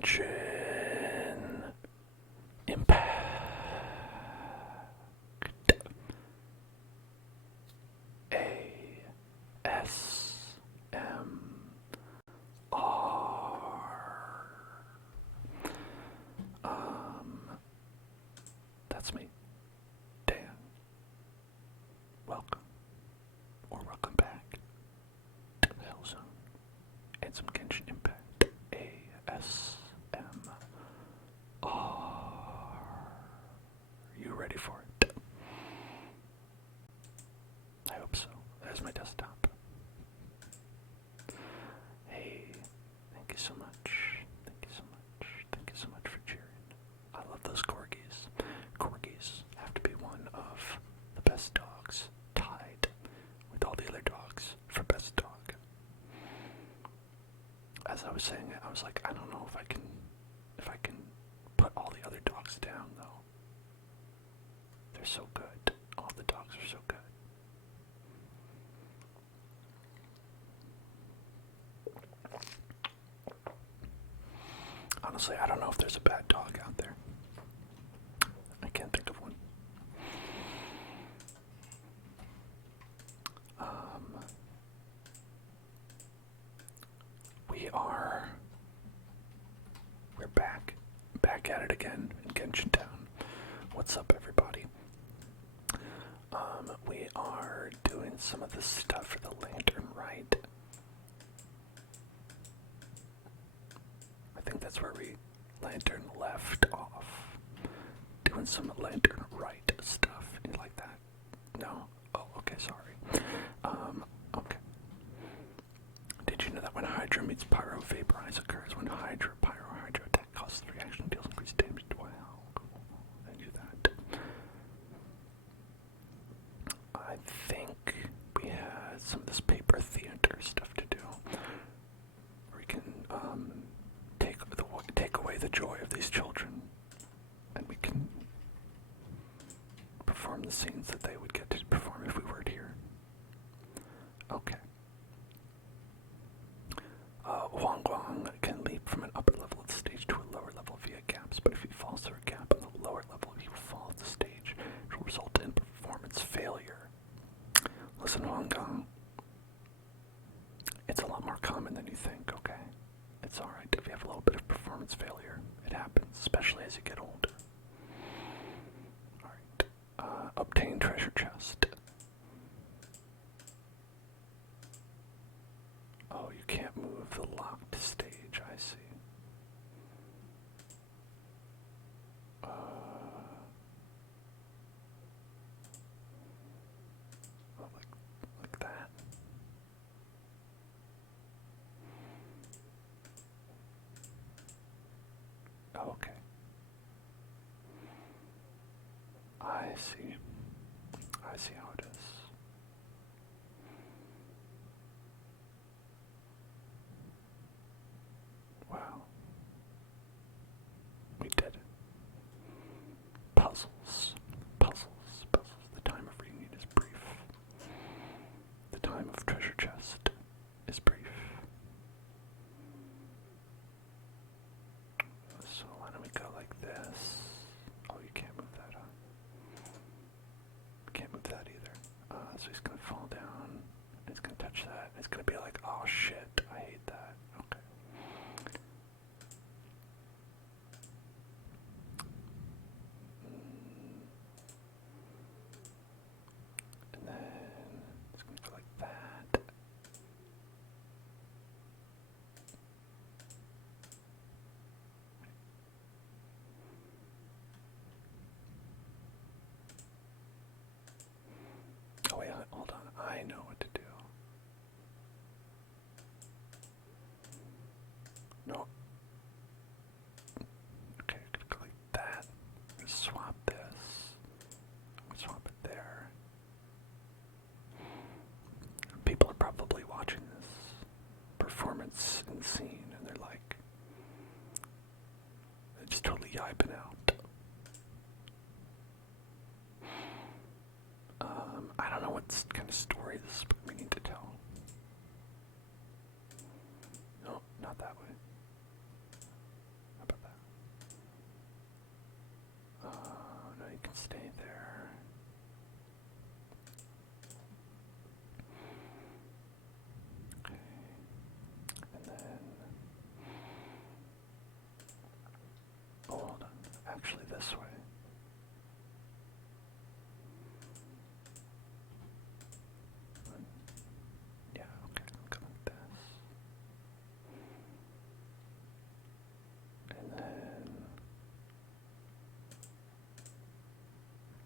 Genshin Impact. ASMR. That's me, Dan. Welcome, or welcome back to the Hell Zone and some Genshin Impact ASMR. You ready for it? I hope so. There's my desktop. Hey, thank you so much. Thank you so much. Thank you so much for cheering. I love those corgis. Corgis have to be one of the best dogs, tied with all the other dogs for best dog. As I was saying it, I was like, I don't know if I can put all the other dogs down though. They're so good. All the dogs are so good. Honestly, I don't know if there's a bad dog out there. I can't think of one. We're back at it again in Genshin Town. What's up, everybody? We are doing some of this stuff for the Lantern Rite. I think that's where we Lantern left off. Doing some Lantern Rite stuff. You like that? No? Oh, okay, sorry. Okay. Did you know that when Hydra meets Pyro, Vaporize occurs? When Hydra attack causes 3 action, deals increased damage. Wow, cool. I knew that. I think we had some of this paper theater stuff to do. We can take away the joy of these children, and we can perform the scenes that they would get to perform if we weren't here. Okay. Wang Guang can leap from an upper level of the stage to a lower level via gaps, but if he falls through a gap on the lower level, he will fall off the stage. It will result in performance failure. Listen, Wang Guang, it's a lot more common than you think, okay? It's alright if you have a little bit of performance failure. It happens, especially as you get older. Alright. Obtain treasure chest. Oh, you can't move the locked stage, I see. Like that. Oh, okay. I see. I see how it is. Wow. We did it. Puzzles. Puzzles. Puzzles. The time of reunion is brief. The time of treasure chest is brief. So why don't we go like this? Oh, you can't move that, huh? Can't move that either. So he's gonna fall down. He's gonna touch that. It's gonna be like, oh shit, I hate that. Okay. And then it's gonna go like that. Oh wait, hold on. I know what to do. No. Okay, I'm gonna go like that. I'm gonna swap this. I'm gonna swap it there. People are probably watching this performance and scene, and they're like, they're just totally yiping out. I don't know what kind of story this is we need to tell. No, not that way. this way. Yeah, okay, I'm going like this. And then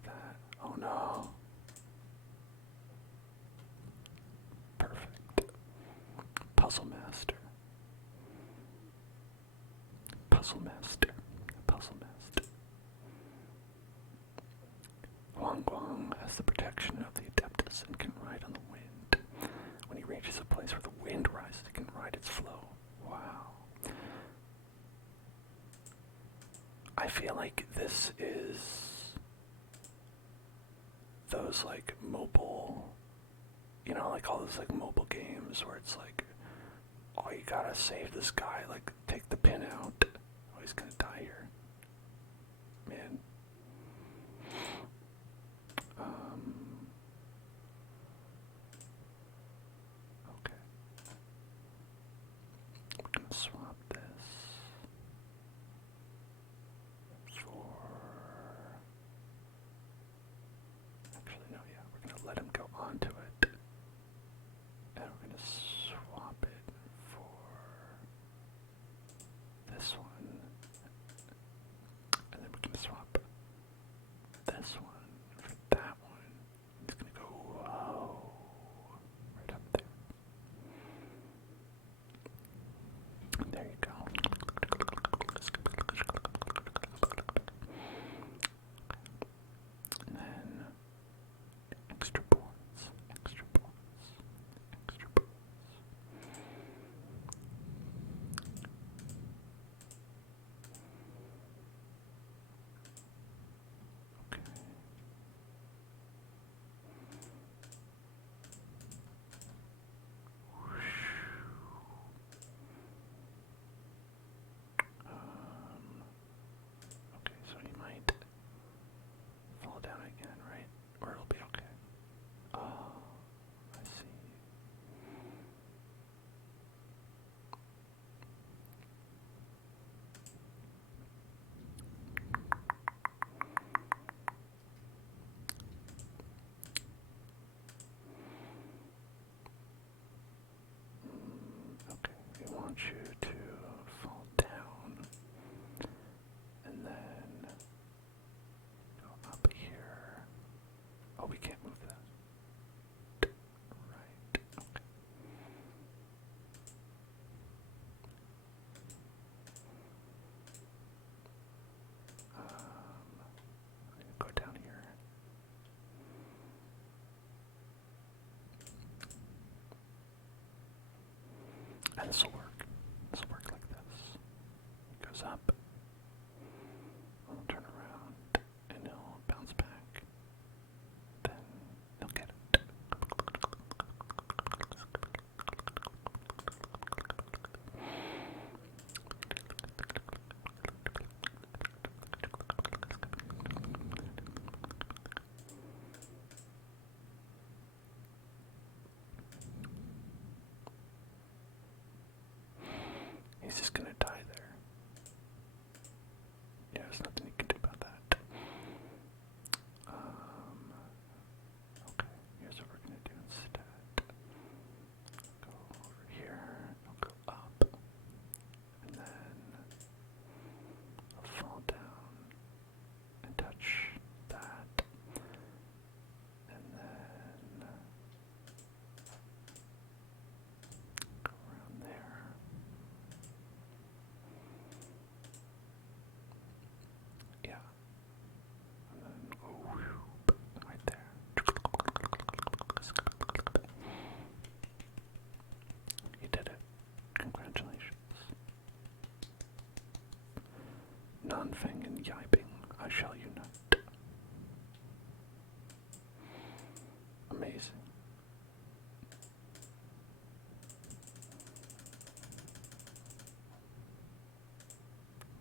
that. Oh no. Perfect. Puzzle master. Puzzle master. Puzzle master. Huang Guang has the protection of the Adeptus and can ride on the wind. When he reaches a place where the wind rises, he can ride its flow. Wow. I feel like this is those like mobile, you know, like all those like mobile games where it's like, oh, you gotta save this guy, like take the pin out. Oh, he's gonna die here. Man. Okay. We're gonna swap this for... Actually, no, yeah, we're gonna let him go onto it. And we're gonna swap it for this one. And then we're gonna swap this one for that one. It's gonna go, whoa, right up there. There you go. And then extra boards, extra boards, extra boards. Okay. Okay, so he might fall down again, right? Or it'll be okay. Oh, I see. Okay, we want you to fall down and then go up here. Oh, we can't move that. Right, okay. I'm gonna go down here. And this will work. This will work like this. It goes up. I'll turn around and he'll bounce back. Then he'll get it. He's just gonna die there. Yeah, there's nothing you can do about that. Okay, here's what we're gonna do instead. Go over here, I'll go up, and then I'll fall down and touch that, and then go around there. Yeah. And then go right there. You did it. Congratulations. Nanfeng and Yibing, I shall unite. Amazing.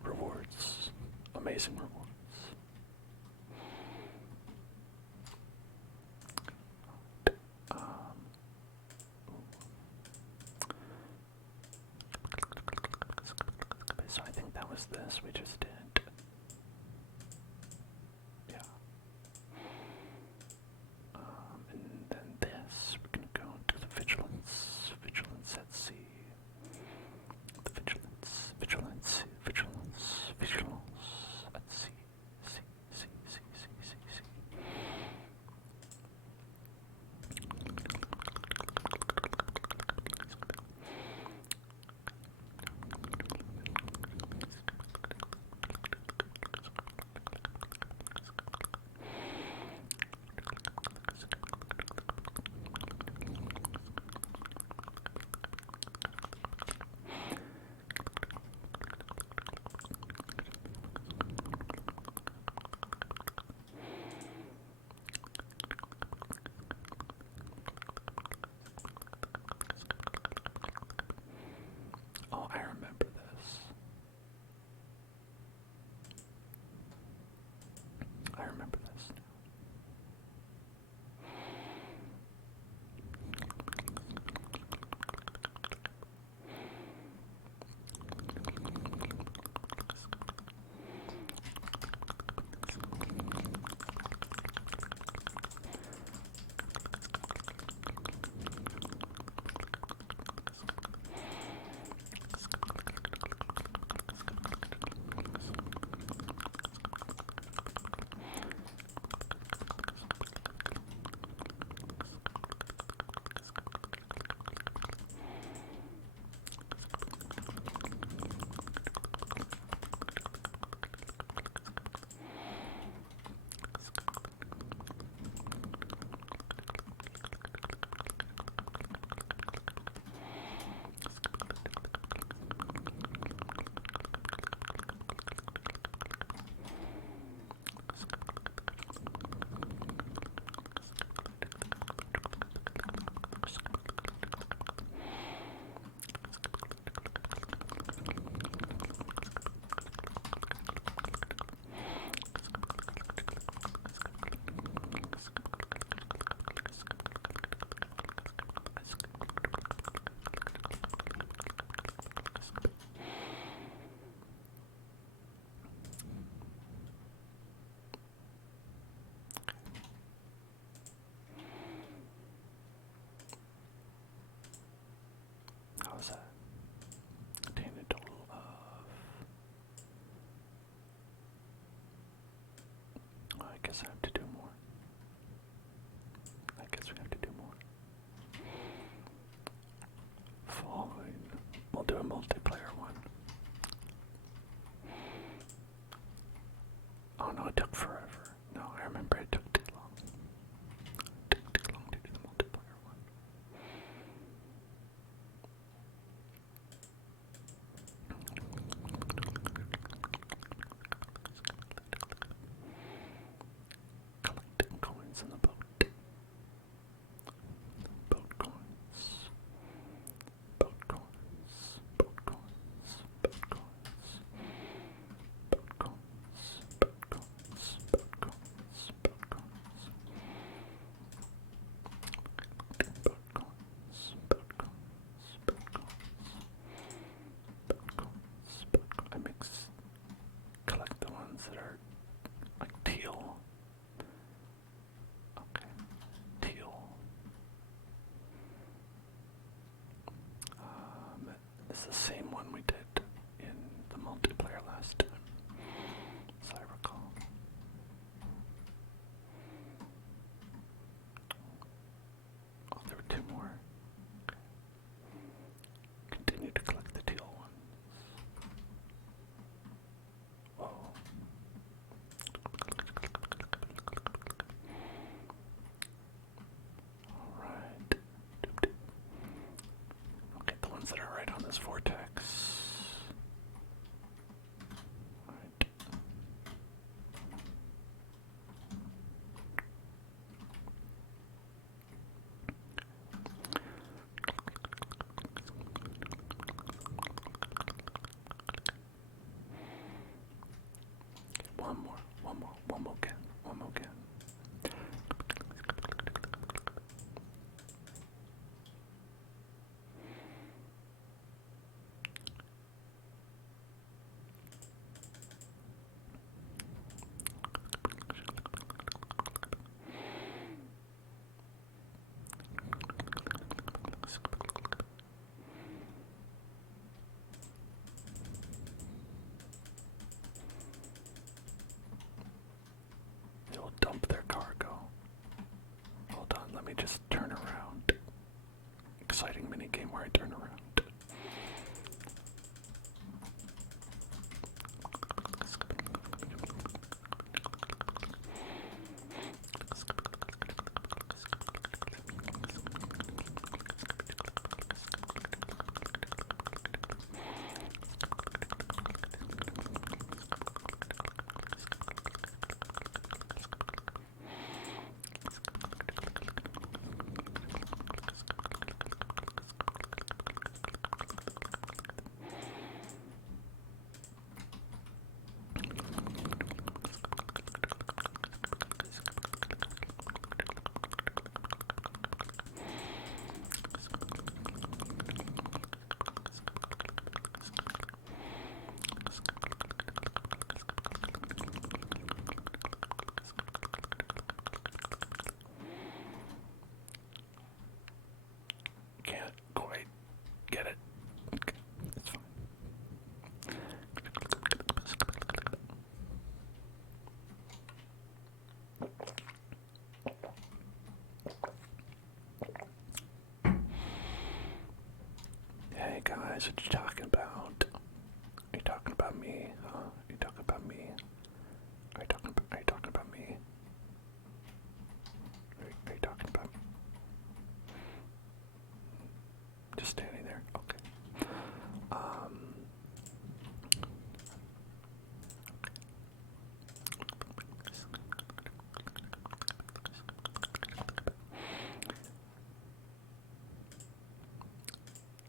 Rewards. Amazing rewards. So I think that was this we just did. It's the same one we did in the multiplayer last time, as I recall. Oh, there were two more. Okay. Continue to collect the teal ones. Whoa. Alright. Okay, the ones that are right on this vortex. Right. One more again, one more again. They'll dump their cargo. Hold on, let me just turn around. Exciting minigame where I turn around. Can't quite get it. Okay, it's fine. Hey guys, what you talking about? Are you talking about me? Huh? Are you talking about me? Are you talking about me? Are you talking about me? Just standing there. Okay.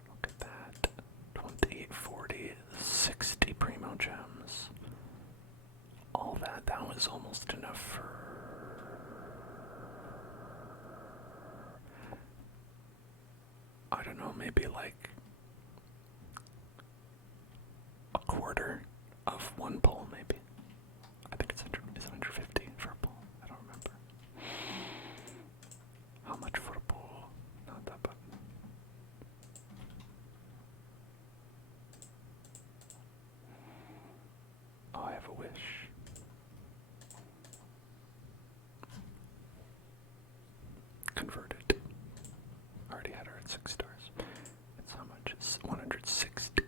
Look at that. 20, 40, 60 primo gems. All that was almost enough for... I don't know, maybe like a quarter of one pull, maybe. I think it's 150 for a pull. I don't remember. How much for a pull? Not that bad. Oh, I have a wish. Converted. Already had her at 6 stars. It's how much? It's 160.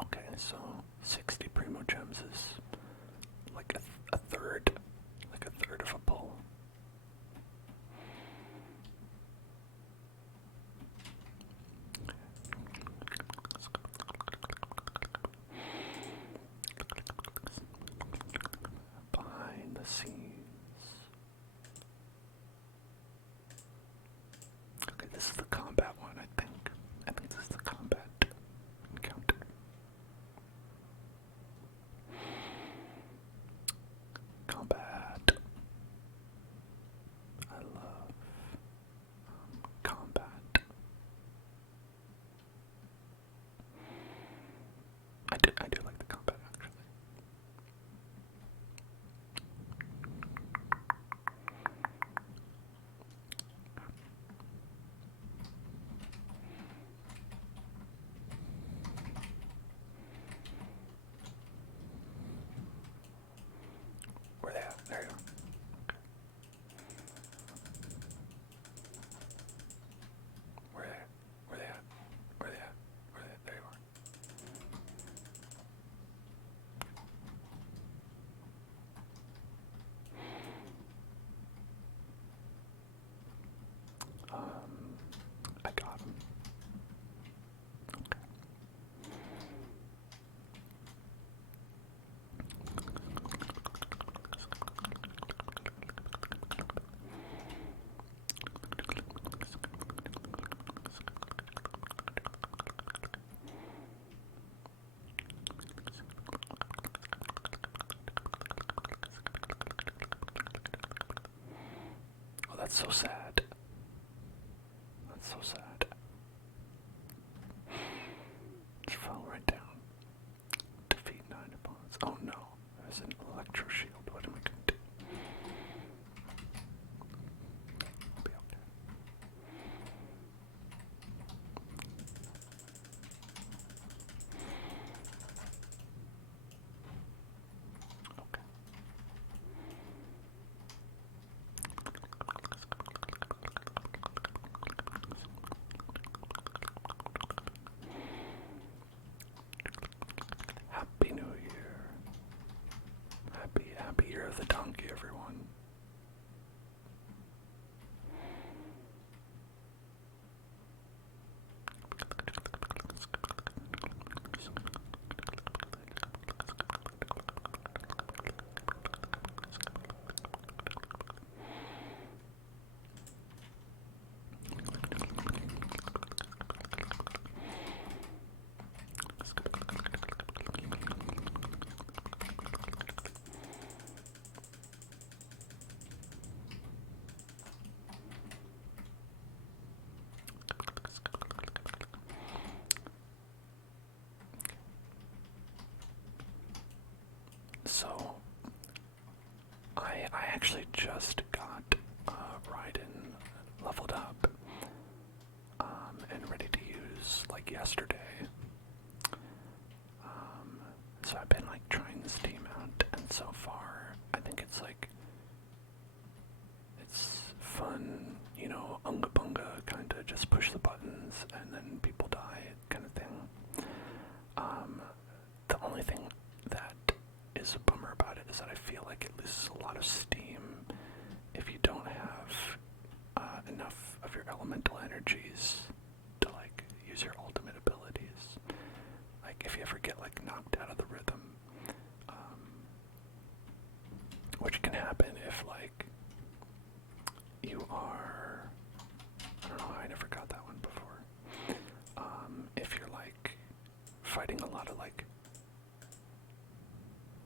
Okay, so 60 primo gems is like a third of a pull. Behind the scenes. Okay, this is the combat one, I think. I think this is the combat encounter. Combat. that's so sad. That's so sad. Just fell right down. Defeat 9 opponents. Oh no, there's an electro shield. What am I gonna do? I'll be okay. Okay. Happy New Year. Happy Year of the Donkey, everyone. So, I actually just got Rite leveled up and ready to use like yesterday. So I've been like trying this team out, and so far I think it's like it's fun, you know, unga bunga, kind of just push the buttons and then people die kind of thing. The only thing that is a bummer about it is that I feel like it loses a lot of steam if you don't have enough of your elemental energies to like use your ultimate abilities. Like if you ever get like knocked out of the rhythm, which can happen if like you are, I don't know, I never got that one before. If you're like fighting a lot of like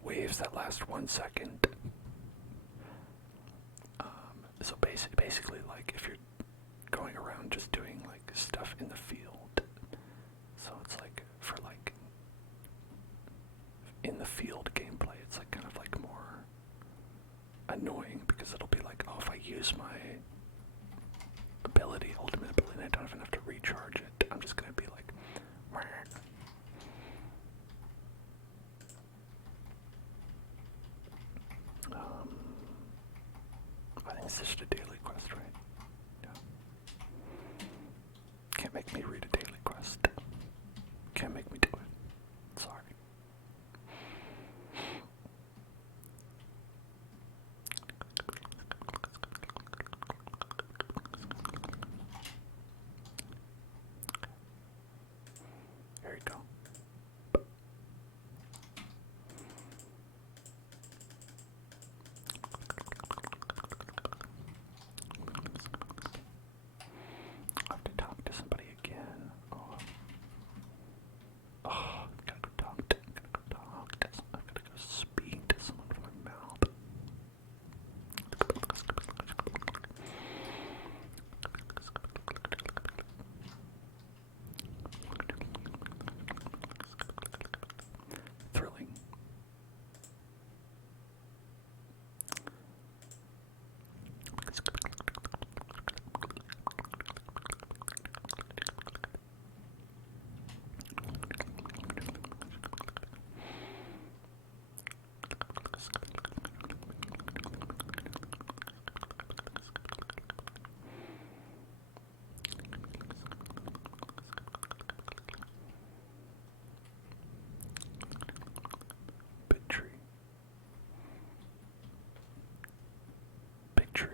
waves that last 1 second. So basically, like if you're going around just doing like stuff in the field, so it's like for like in the field gameplay, it's like kind of like more annoying because it'll be like, oh, if I use my ability, ultimate ability, and I don't even have to recharge it, I'm just gonna be like, Wah. I think it's just a daily quest, right? Yeah. Can't make me read a daily quest. Can't make me do it. Sorry. Here you go. I have to talk to somebody again. Oh, gotta go talk to. I gotta go speak to someone from my mouth. Thrilling. Big tree. Big tree.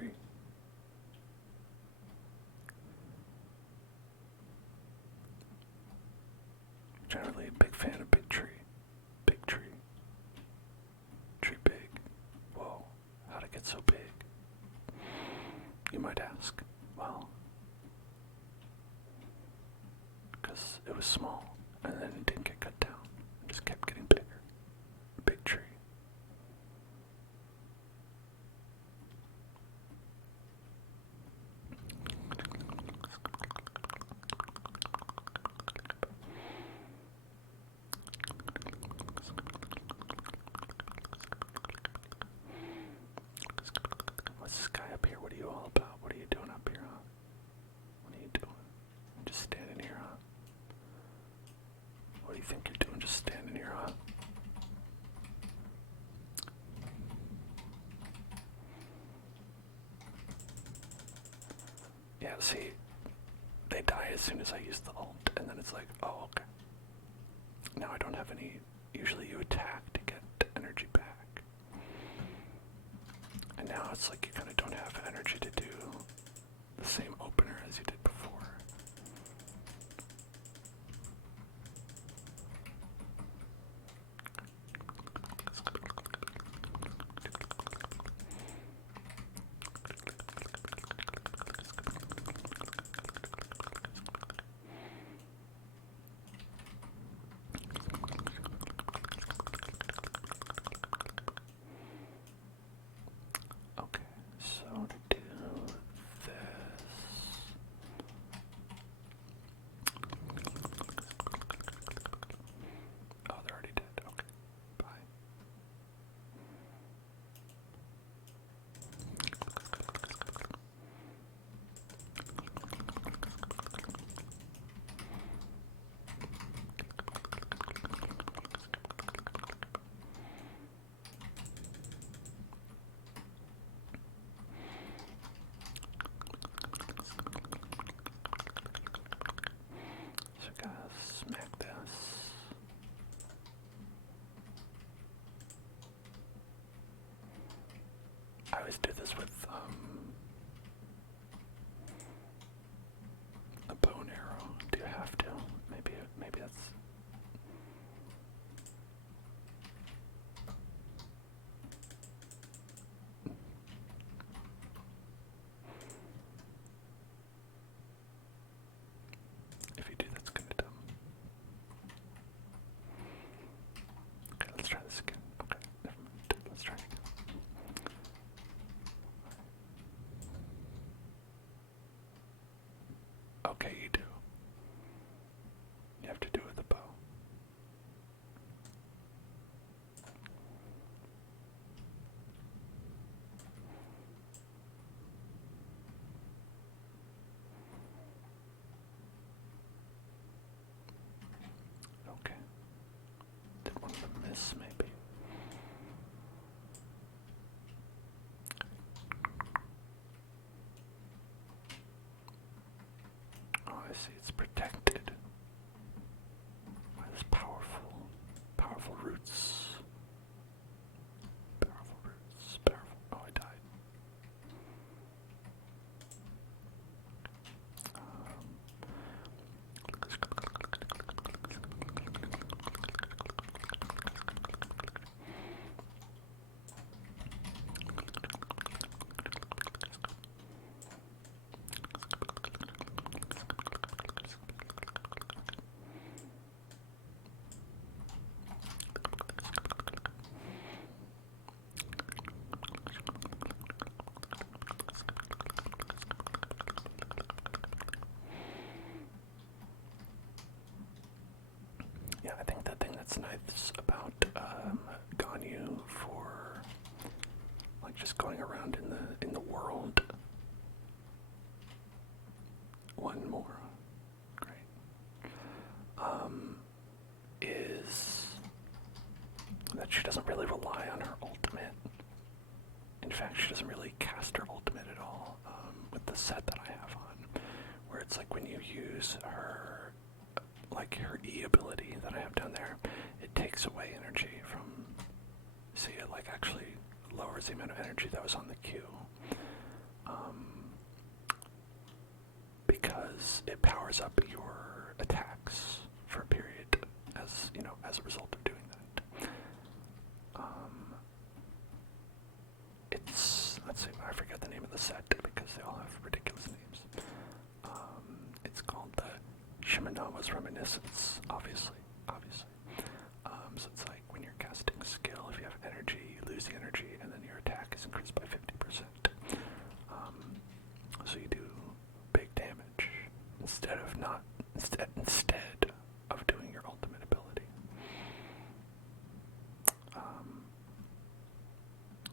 Generally a big fan of big tree. Big tree. Tree big. Whoa, how'd it get so big? You might ask. Well, because it was small, and then it didn't get cut down. It just kept getting bigger. Big tree. see, they die as soon as I use the ult, and then it's like, oh, okay. Now I don't have any. Usually you attack to get energy back. And now it's like you kind of don't have energy to do the same opener as you did before. Okay, so to do this, oh, they're already dead. Okay, bye. So gotta smack this. I always do this with a bow and arrow. Do you have to? Maybe that's. If you do, that's kind of dumb. Okay, let's try this again. Okay, never mind. Let's try it again. Okay, you do. You have to do it with a bow. Okay. Did one of them miss, maybe? Oh, I see. It's protected by this powerful roots. Powerful roots. Powerful. Oh, I died. Yeah, I think the thing that's nice about Ganyu for like just going around in the world. One more, great. Is that she doesn't really rely on her ultimate. In fact, she doesn't really cast her ultimate at all with the set that I have on, where it's like when you use her, like her E ability that I have down there, it takes away energy from, see, it like actually lowers the amount of energy that was on the Q. Because it powers up your attacks for a period as, you know, as a result of doing that. It's, let's see, I forget the name of the set because they all have ridiculous names. It's called the Shimenawa's Reminiscence, obviously. So it's like when you're casting a skill, if you have energy, you lose the energy, and then your attack is increased by 50%. So you do big damage instead of doing your ultimate ability.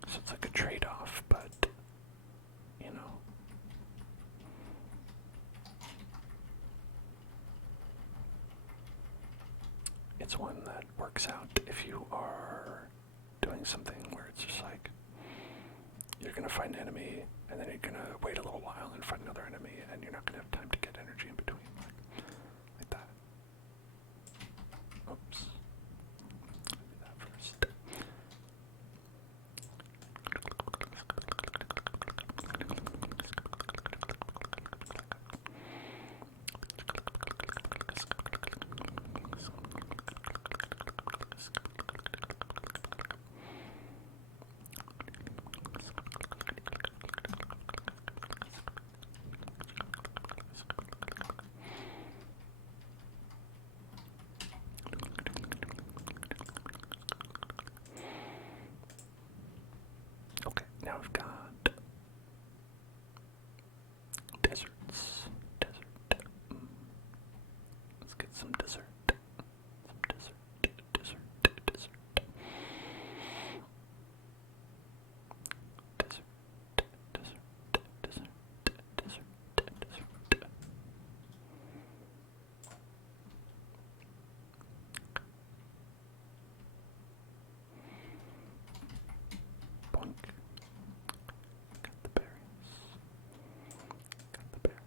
So it's like a trade-off, but you know, it's one that works out if you are doing something where it's just like you're gonna fight an enemy and then you're gonna wait a little while and fight another enemy, and you're not gonna have time to get energy in between, like that. Oops. Do that first. Okay, now we've got deserts. Desert. Let's get some dessert. Some dessert. Dessert. Dessert. Dessert. Dessert. Dessert. Dessert. Bonk. Got the berries. Got the berries.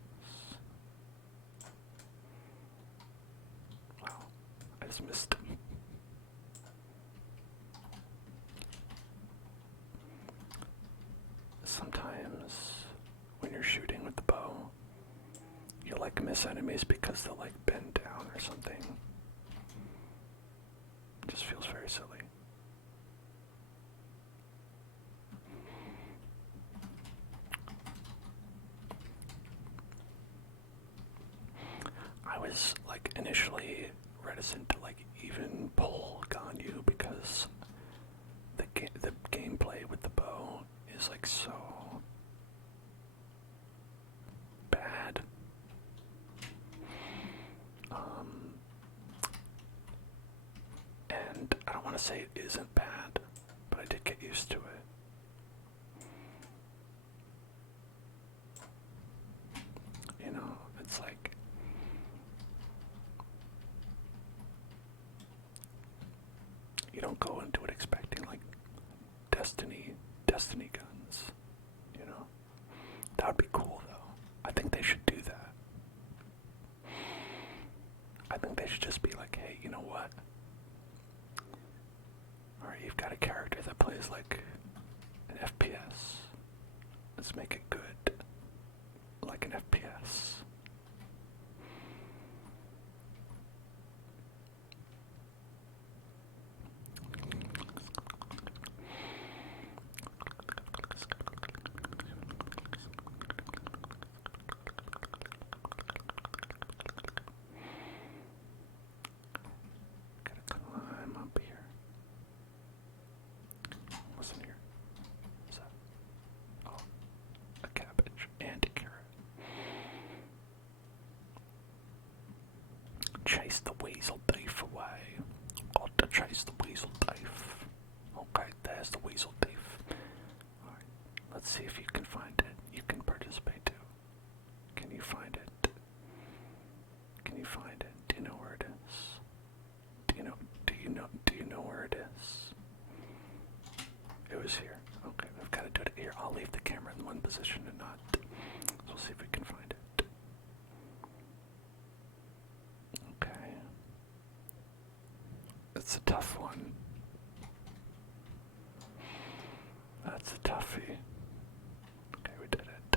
Wow, I just missed him. Sometimes when you're shooting with the bow, you like miss enemies because they'll like bend down or something. It just feels very silly. I was like initially reticent to like even pull Ganyu because the gameplay with the bow is like so bad. And I don't want to say it isn't bad, but I did get used to it. You know, it's like you don't go into it expecting like Destiny guns, you know? That would be cool though. I think they should do that. I think they should just be like, hey, you know what? Alright, you've got a character that plays like an FPS. Let's make it good. Like an FPS. Gotta climb up here. What's in here? What's that? Oh, a cabbage and a carrot. Chase the weasel thief away. Got to chase the weasel thief. Okay, there's the weasel thief. Alright, let's see if you can find it. You can participate too. Can you find it? Can you find it? Do you know where it is? Do you know where it is? It was here. Okay, we've got to do it here. I'll leave the camera in one position and not. So we'll see if we can find it. Okay. It's a tough one. That's a toughie. Okay, we did it.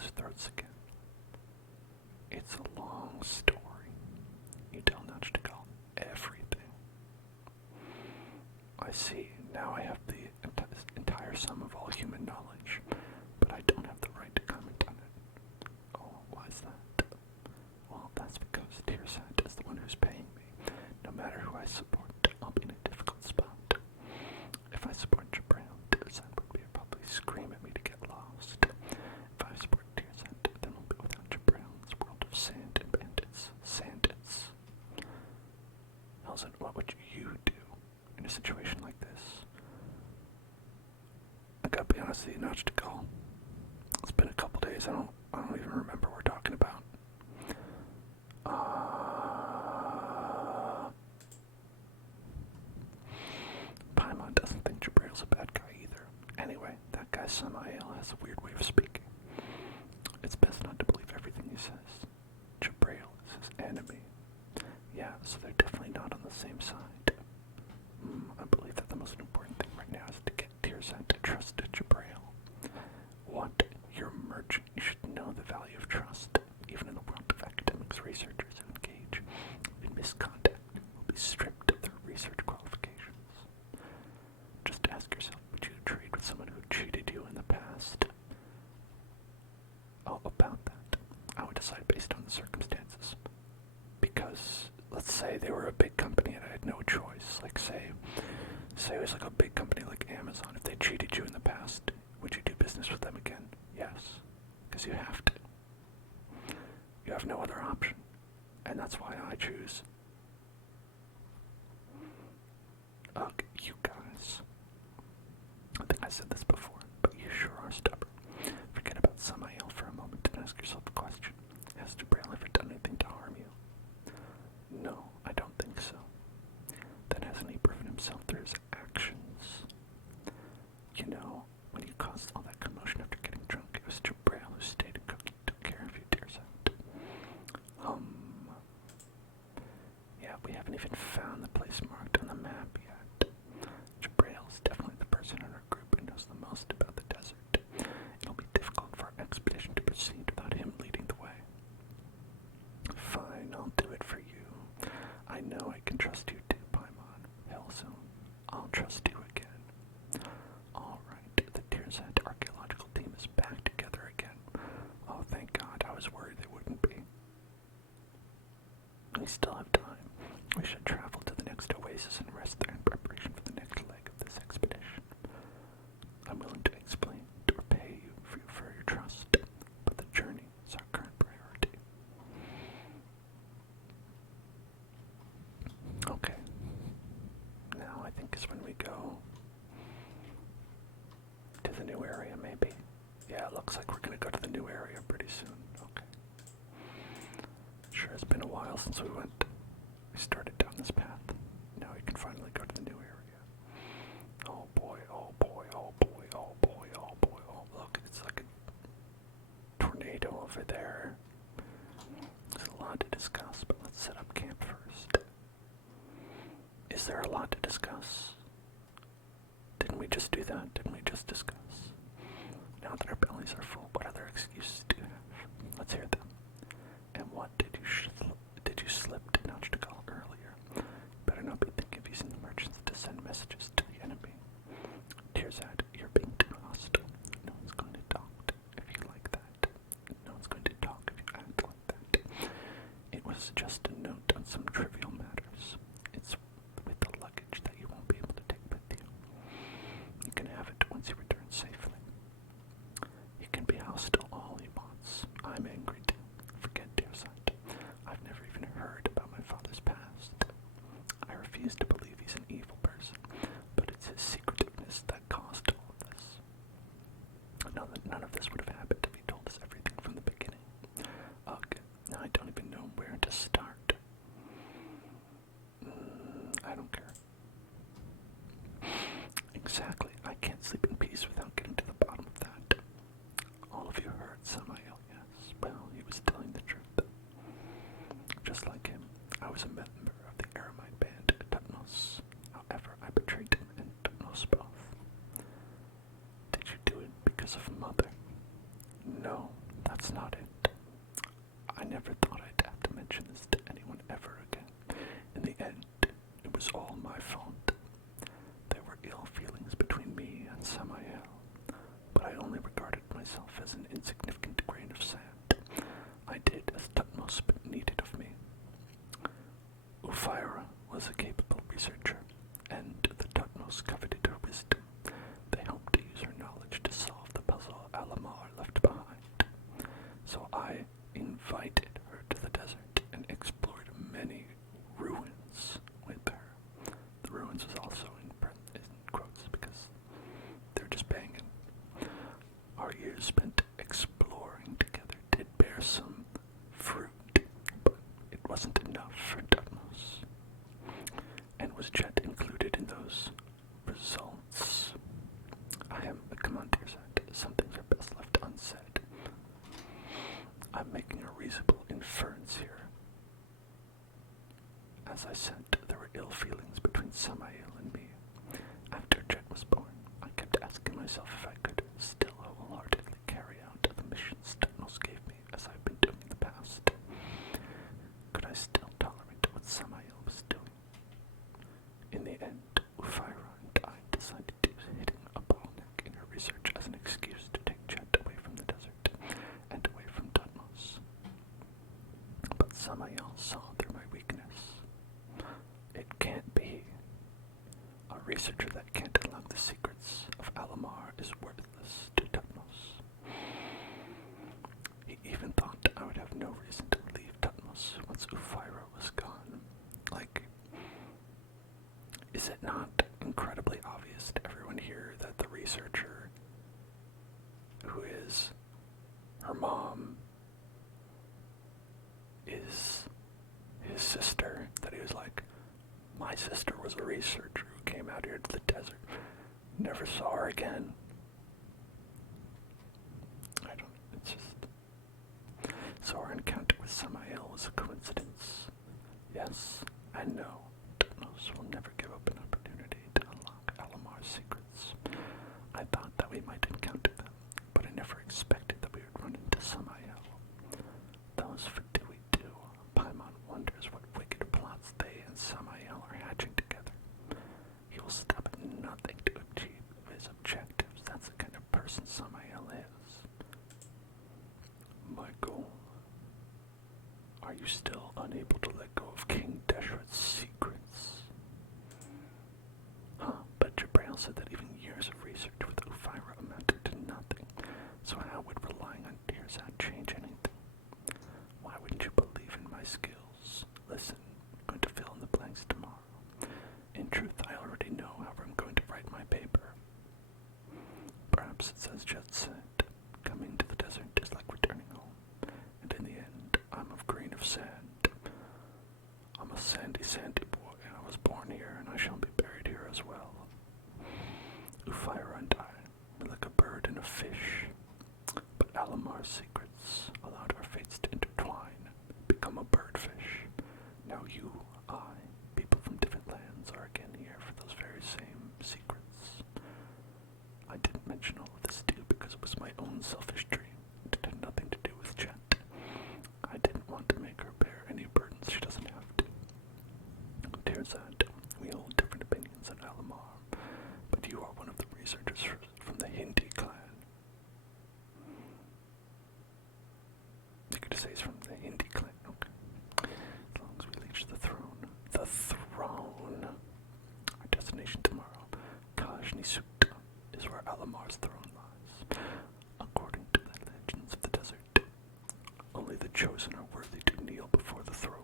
best not to believe everything he says. Jabrail is his enemy. Yeah, so they're definitely not on the same side. I believe that the most important thing right now is to get Tearsant to trust Jabrail. What? You're a merchant. You should know the value of trust. Even in the world of academics, researchers who engage in misconduct will be stripped of their research qualifications. Just ask yourself, would you trade with someone who cheated you in the past? Oh, about that, I would decide based on the circumstances. Because, let's say they were a big company and I had no choice. Like, say it was like a big company like Amazon. If they cheated you in the past, would you do business with them again? Yes. Because you have to. You have no other option. And that's why I choose. Ugh, you guys. I think I said this before, but you sure are stubborn. Forget about Samael for a moment and ask yourself a question. Has Jabrail ever done anything to harm you? No, I don't think so. Then hasn't he proven himself through his actions? You know, when you caused all that commotion after getting drunk, it was Jabrail who stayed and took care of you, Tearsant. Yeah, we haven't even found the place marked on the map yet. Jabrail is definitely the person in our group who knows the most about the desert. It'll be difficult for our expedition to proceed without him leading the way. Fine, I'll do it for you. I know I can trust you too, Paimon. Hell soon. I'll trust you again. Alright, the Tearsant archaeological team is back together again. Oh, thank God, I was worried they wouldn't be. We still have time. We should travel to the next oasis and rest there in preparation for the next leg of this expedition. I'm willing to explain, to repay you for your trust, but the journey is our current priority. Okay. Now I think is when we go to the new area, maybe. Yeah, it looks like we're gonna go to the new area pretty soon. Okay. Sure has been a while since we started down this path. Now we can finally go to the new area. Oh boy, oh boy, oh boy, oh boy, oh boy, oh look, it's like a tornado over there. There's a lot to discuss, but let's set up camp first. Is there a lot to discuss? Didn't we just do that? Didn't we just discuss? Now that our bellies are full, what other excuses do you have? Let's hear them. And what did you slip to Nachtigal earlier? Better not be thinking of using the merchants to send messages to the enemy. Tearsant, you're being too hostile. No one's going to talk if you like that. No one's going to talk if you act like that. It was just a note on some trivial matters. It's with the luggage that you won't be able to take with you. You can have it once you return safely. He can be hostile all he wants. I'm angry too. Forget Tearsant. I've never even heard about my father's past. I refuse to believe he's an evil person, but it's his secretiveness that caused all of this. None of this would have happened if he told us everything from the beginning. Ugh, now I don't even know where to start. I don't care. Exactly, I can't sleep in peace without getting to the bottom of that. All of you heard Samael, yes. Well, he was telling the truth. Just like him, I was a member of the Aramite band at Tutmos. However, I betrayed him and Tutmos both. Did you do it because of Mother? No, that's not it. I never thought I'd have to mention this to anyone ever again. In the end, it was all my fault. There were ill feelings between me and Samael, but I only regarded myself as an insignificant grain of sand. I did as Tutmos needed of me. Ufira was a capable researcher, and the Tutmos coveted her wisdom. They hoped to use her knowledge to solve the puzzle Alamar left behind. So I invited her to the desert and explored many ruins with her. The ruins was also in quotes because they're just banging. Our years spent exploring together did bear some fruit, but it wasn't enough for Tutmos. And was Jet included in those results? Come on, Tearsant. Some things are best left unsaid. feasible inference here. As I said, there were ill feelings between Samael and me. After Jet was born, I kept asking myself if I could still wholeheartedly carry out the missions Thanos gave me as I've been doing in the past. Could I still tolerate what Samael was doing? In the end, Ufira and I decided to use hitting a bottleneck in her research as an excuse to take Jet away from the desert and away from Thanos. But Samael saw through my weakness. It can't be. A researcher that can't unlock the secrets of Alamar is worthless to Thanos. He even thought I would have no reason to leave Thanos once Ufira was gone. Like, is it not incredibly obvious to everyone here that the researcher, who is her mom, is his sister, that he was like, my sister was a researcher who came out here to the desert, never saw her again. It's just... So our encounter with Samael was a coincidence. Yes, I know, Thanos will never give up an opportunity to unlock Alamar's secrets. I thought that we might encounter them, but I never expected that we would run into Samael. Those Fidui do. Paimon wonders what wicked plots they and Samael are hatching together. He will stop at nothing to achieve his objectives. That's the kind of person Samael is. Michael, are you still unable to let go of King Deshret's secrets? Huh, but Jabrail said that even years of research with Ufira amounted to nothing, so how would relying on Tirzad change anything? Why wouldn't you believe in my skills? Listen, I'm going to fill in the blanks tomorrow. In truth, I already know how I'm going to write my paper. Perhaps it's as Jet said, coming to the desert is like returning home, and in the end, I'm of grain of sand. I'm a sandy, sandy boy. I was born here, and I shall be buried here as well. Ufira and I, like a bird and a fish, but Alamar's secrets allowed our fates to intertwine, become a birdfish. Now you, I, people from different lands are again here for those very same secrets. I didn't mention all of this too because it was my own selfish dream. It had nothing to do with Jet. I didn't want to make her bear any burdens she doesn't have to. Tirzad, we hold different opinions on Alamar, but you are one of the researchers from the Hindi clan. You could say it's from the Hindi clan, okay. As long as we reach the throne. The throne! Our destination tomorrow, Kajni Sutta, is where Alamar's throne lies. According to the legends of the desert, only the chosen are worthy to kneel before the throne.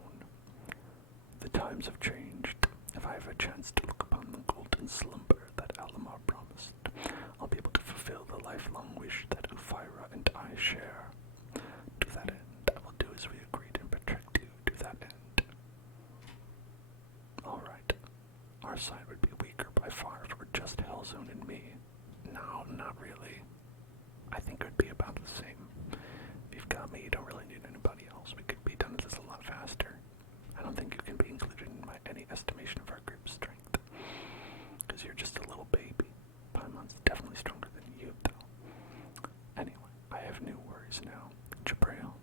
The times have changed. If I have a chance to look upon the golden slumber that Alamar promised, I'll be able to fulfill the lifelong wish that Ufira and I share. To that end, I will do as we agreed and protect you to that end. Alright. Our side would be weaker by far if it were just Hellzone and me. No, not really. I think it would be about the same. If you've got me, you don't really need anybody else. We could be done this a lot faster. I don't think you can be included in any estimation of our group's strength. Because you're just a little baby. Paimon's definitely stronger than you, though. Anyway, I have new worries now. Jabrail,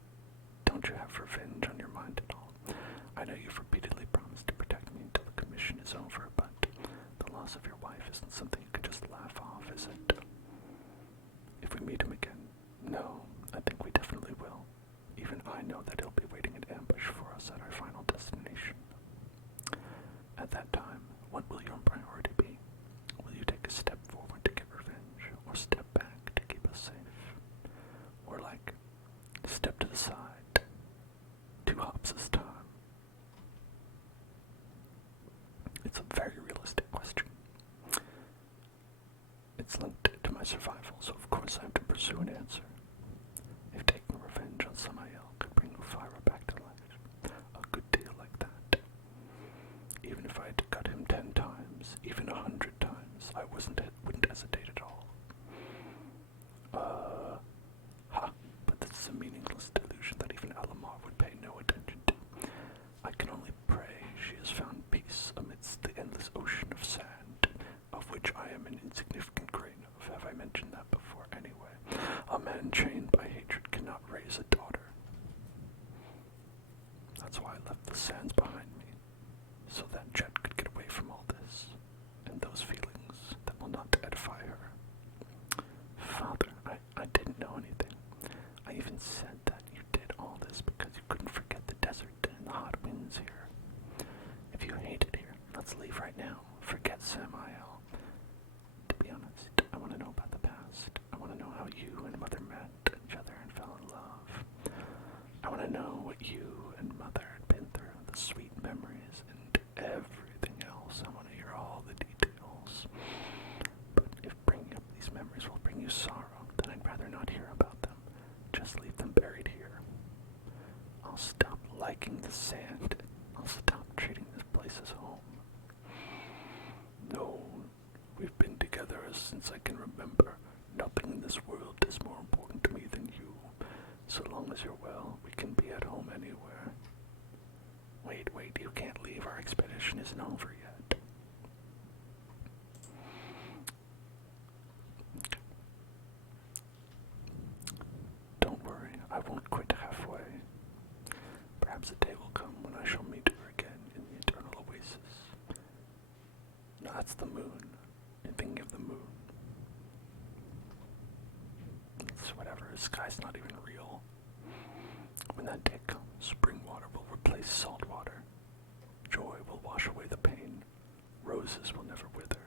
don't you have revenge on your mind at all? I know you've repeatedly promised to protect me until the commission is over, but the loss of your wife isn't something you can just laugh off, is it? If we meet him again, no, I think we definitely will. Even I know that he'll be waiting in ambush for us at our final destination. At that time, what will your priority be? Will you take a step forward to get revenge, or step back to keep us safe? Or like, step to the side, 2 hops this time? It's a very realistic question. It's linked to my survival, so of course I have to pursue an answer. If taking revenge on Samael could bring Ufira back to life, a good deal like that. Even if I had to cut him 10 times, even 100 times, I wouldn't hesitate at all. But this is a meaningless delusion that even Alamar sands behind me, so that Jet could get away from all this, and those feelings that will not edify her. Father, I didn't know anything. I even said that you did all this because you couldn't forget the desert and the hot winds here. If you hate it here, let's leave right now. Forget Samael. To be honest, I want to know about the past. I want to know how you and Mother met each other and fell in love. I want to know what you and Mother had been through, the sweet memories and everything else. I want to hear all the details. But if bringing up these memories will bring you sorrow, then I'd rather not hear about them. Just leave them buried here. I'll stop liking the sand. I'll stop treating this place as home. No, we've been together since I can remember. Nothing in this world is more important to me than you. So long as you're well, we can be at home anywhere. Wait, you can't leave. Our expedition isn't over yet. Don't worry, I won't quit halfway. Perhaps a day will come when I shall meet her again in the eternal oasis. No, that's the moon. You're thinking of the moon. It's whatever, the sky's not even real. When that day comes, spring water will replace salt water. Joy will wash away the pain. Roses will never wither,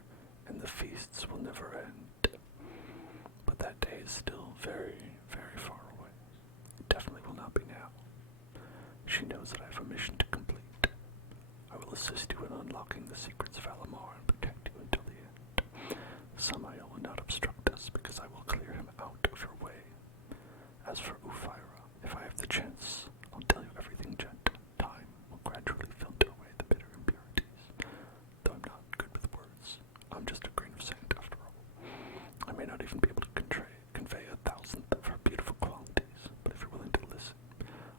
and the feasts will never end. But that day is still very, very far away. It definitely will not be now. She knows that I have a mission to complete. I will assist you in unlocking the secrets of Alamar and protect you until the end. Samael will not obstruct us because I will clear him out of your way. As for Ufira, if I have the chance, I'll tell you everything, Jet. Time will gradually filter away the bitter impurities. Though I'm not good with words, I'm just a grain of sand after all. I may not even be able to convey 1,000th of her beautiful qualities, but if you're willing to listen,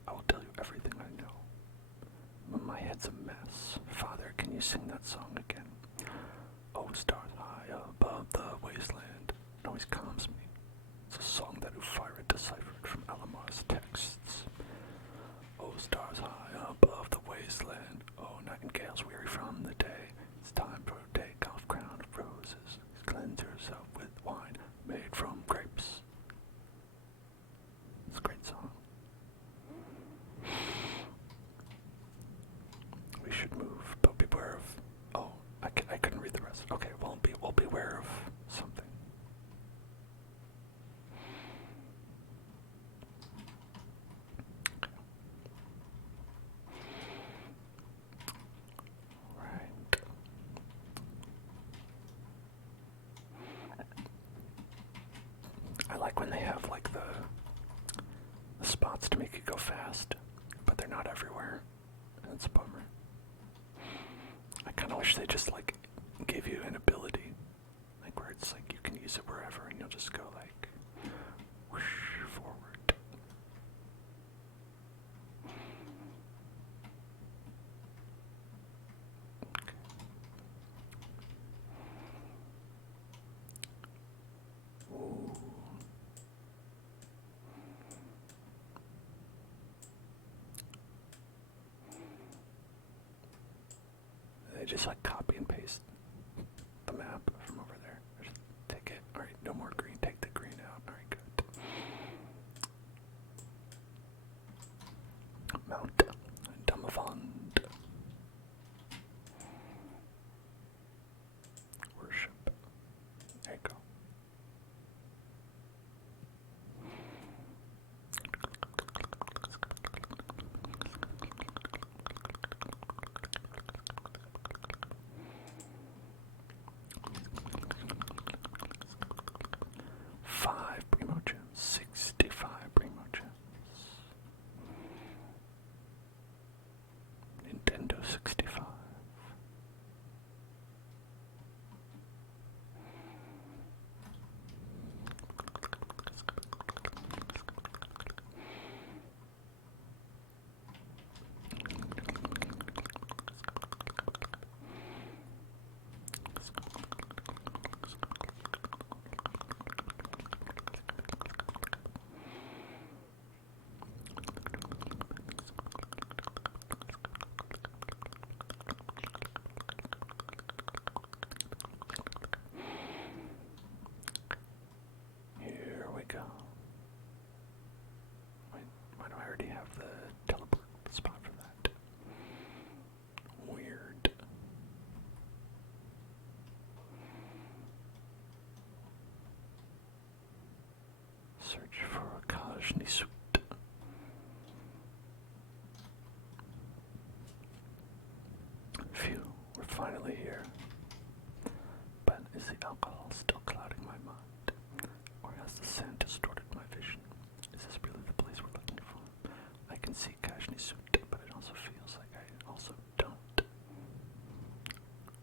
I will tell you everything I know. My head's a mess. Father, can you sing that song again? Oh, stars high above the wasteland. It always calms me. It's a song that Ufira deciphered from Alamar's texts. Oh, stars high above the wasteland. Oh, nightingales weary from the day. It's time for a take-off crown of roses. Cleanse yourself with wine made from grapes. It's a great song. We should move, but beware of... Oh, I couldn't read the rest. Okay, we'll beware of something. Right. I like when they have like the spots to make it go fast, but they're not everywhere. That's a bummer. I kind of wish they just like gave you an ability, like where it's like you can use it wherever, and you'll just go like whoosh forward. Okay. Ooh. They just like copy and paste the map from over there. Just take it. Alright, no more green. Take the green out. Alright, good. Mount Damavand. Worship. There you go. suit, but it also feels like I also don't.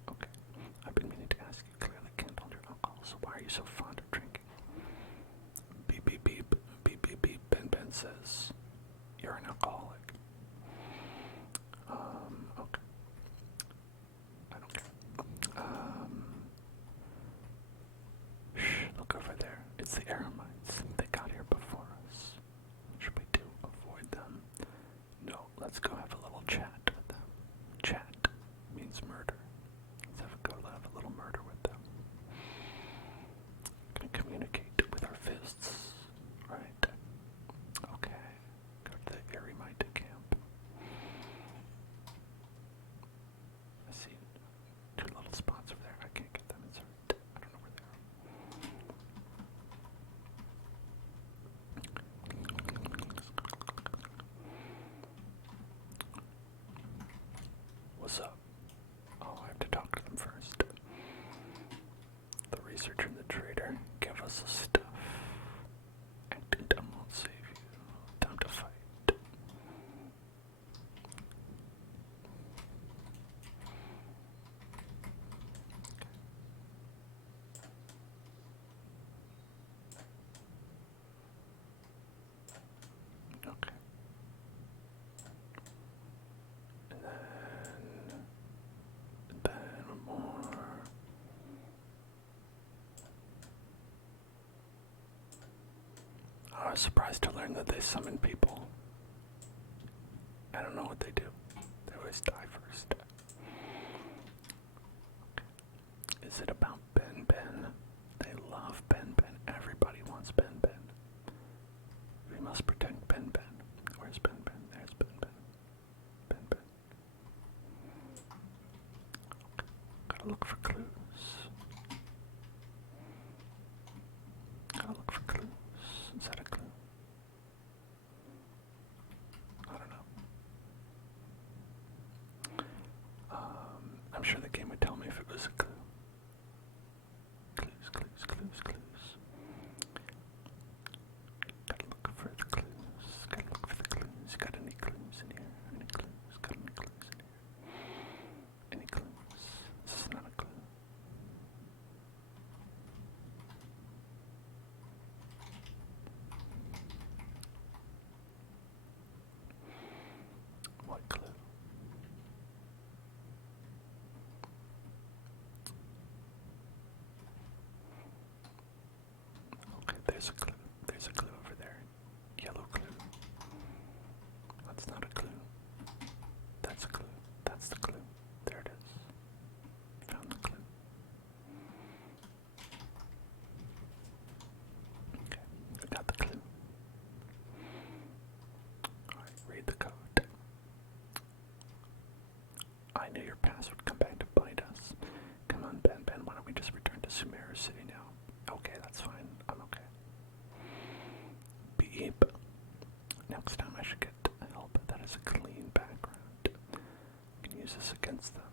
Okay, I've been meaning to ask you, clearly can't hold your alcohol, so why are you so fond of drinking? Beep, beep, beep, beep, beep, beep, Ben says, you're an alcoholic. Okay. I don't care. Shh, look over there. It's the Aramites. They got here before us. What should we do? Avoid them? No, let's go have a little chat with them. Chat means murder. Let's have a little murder with them. Gonna communicate with our fists, right? Okay. Go to the Aramite camp. I see two little spots over there. I can't get them inserted. I don't know where they are. What's up? Oh, I have to talk to them first. The researcher and the trader give us the stuff. Acting dumb won't save you. Time to fight. Okay. And then more. I was surprised to learn that they summon people. I don't know what they do. They always die first. Okay. Is it about Ben? They love Ben. Everybody wants Ben. We must protect Ben. Where's Ben? There's Ben. Ben. Gotta look for clues. Is that a clue? I don't know. I'm sure the game would tell me if it was a clue. Clues. Gotta look for the clues. Got any clues in here? Got any clues in here? Any clues? This is not a clue. What clue? Okay, there's a clue. There's a clue over there. Yellow clue. That's not a clue. That's a clue. That's the clue. There it is. Found the clue. Okay, I got the clue. Alright, read the code. I knew your past would come back to bite us. Come on, Ben, why don't we just return to Sumeru City now? Okay, that's fine. I'm okay. Beep. Next time I should get help that has a clean background. You can use this against them.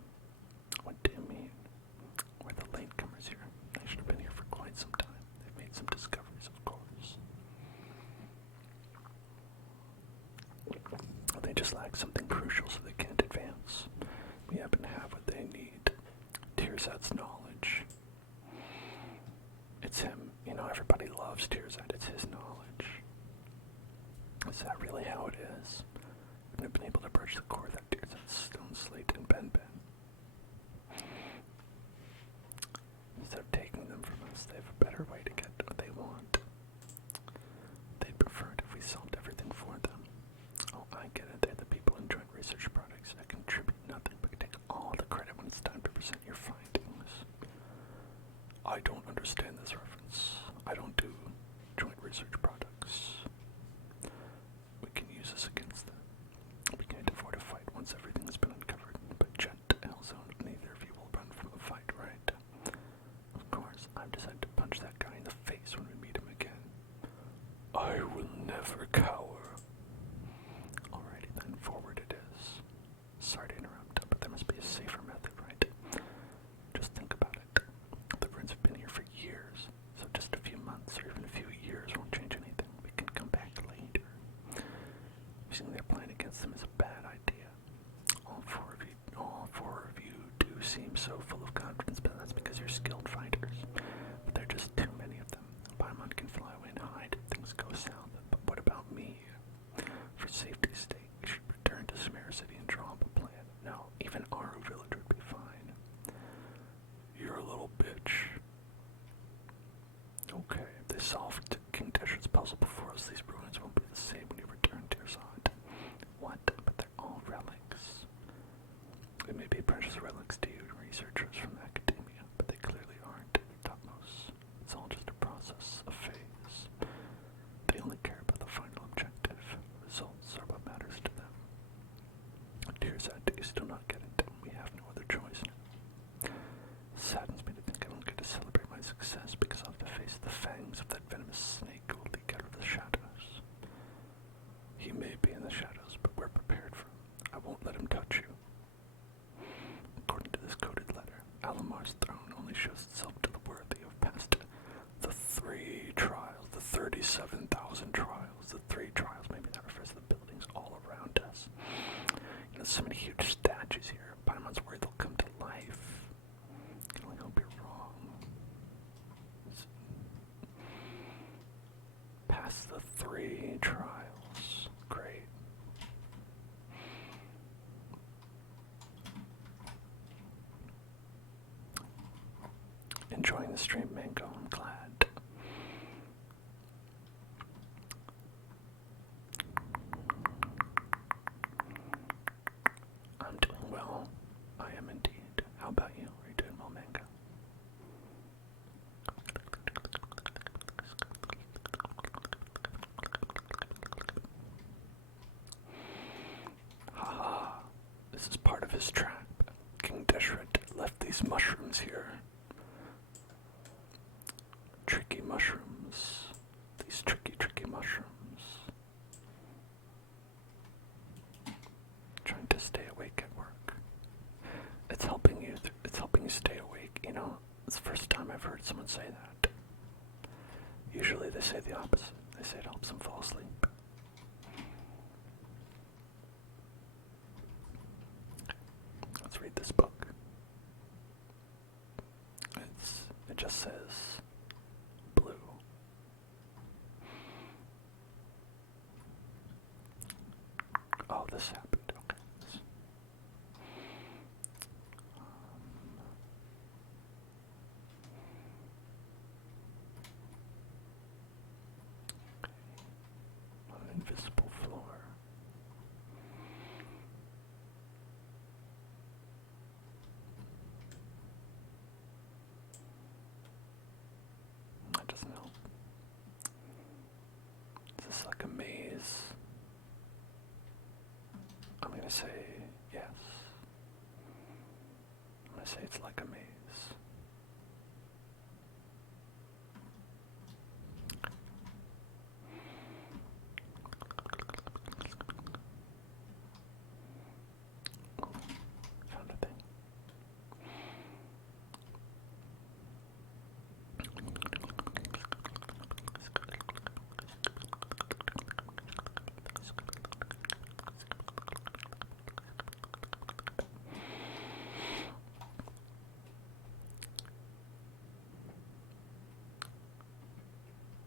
What do you mean? We're the latecomers here. They should have been here for quite some time. They've made some discoveries, of course. They just lack something crucial, so they can't advance. We happen to have what they need. Tearzad's knowledge. It's him. You know, everybody loves Tearzad. It's his knowledge. Is that really how it is? Wouldn't have been able to bridge the core of that Tearzad's stone slate and Ben. Instead of taking them from us, they have a better way to get what they want. They'd prefer it if we solved everything for them. Oh, I get it. They're the people in joint research projects that contribute nothing but take all the credit when it's time to present your findings. I don't understand this reference. I don't do joint research products. We can use this against them. We can't afford a fight once everything has been uncovered. But Jet, Elzone, neither of you will run from a fight, right? Of course, I've decided to punch that guy in the face when we meet him again. I will never cower. Alrighty then, forward it is. Sorry to interrupt, but there must be a safer method, right? Just think about it. The birds have been here for years, so just a few months or even a few years won't change anything. We can come back later. We've Thinking they're playing against them is a bad idea. All four of you do seem so full of confidence, but that's because you're skilled fighters. But there are just too many of them. Paimon can fly away and hide if things go south. But what about me? For safety's sake, you should return to Samara City and draw up a plan. No, even Aru Village would be fine. You're a little bitch. Okay, if they solved King Teshret's puzzle before us, these ruins won't be the same when you return to your side. What? But they're all relics. They may be precious relics to you researchers from academia, but they clearly aren't topmost. It's all just a process, a phase. They only care about the final objective. Results are what matters to them. Dear Zed, do you still not get it? We have no other choice now. Saddens me to think I don't get to celebrate my success because I'll have to face the fangs of that venomous snake who will leak out of the shadows. He may be in the shadows, but we're prepared for him. I won't let him touch you. According to this coded letter, Alamar's throne only shows itself to the worthy who have passed the 3 trials, the 37,000 trials, the 3 trials. Maybe that refers to the buildings all around us. You know, so many huge statues here. Paimon's worried they'll come to life. I can only hope you're wrong. Past the 3 trials. Great. Enjoying the stream, Mango. I'm glad. I'm doing well. I am indeed. How about you? Are you doing well, Mango? Haha. This is part of his trap. King Teshret left these mushrooms here. Tricky mushrooms. These tricky mushrooms. Trying to stay awake at work. It's helping you. It's helping you stay awake. You know, it's the first time I've heard someone say that. Usually they say the opposite. They say it helps them fall asleep. Let's read this book. It just says blue. Oh, this happened. Okay. On an invisible floor. That doesn't help. Is this like a maze? I'm gonna say yes. I'm gonna say it's like a maze. Found a thing.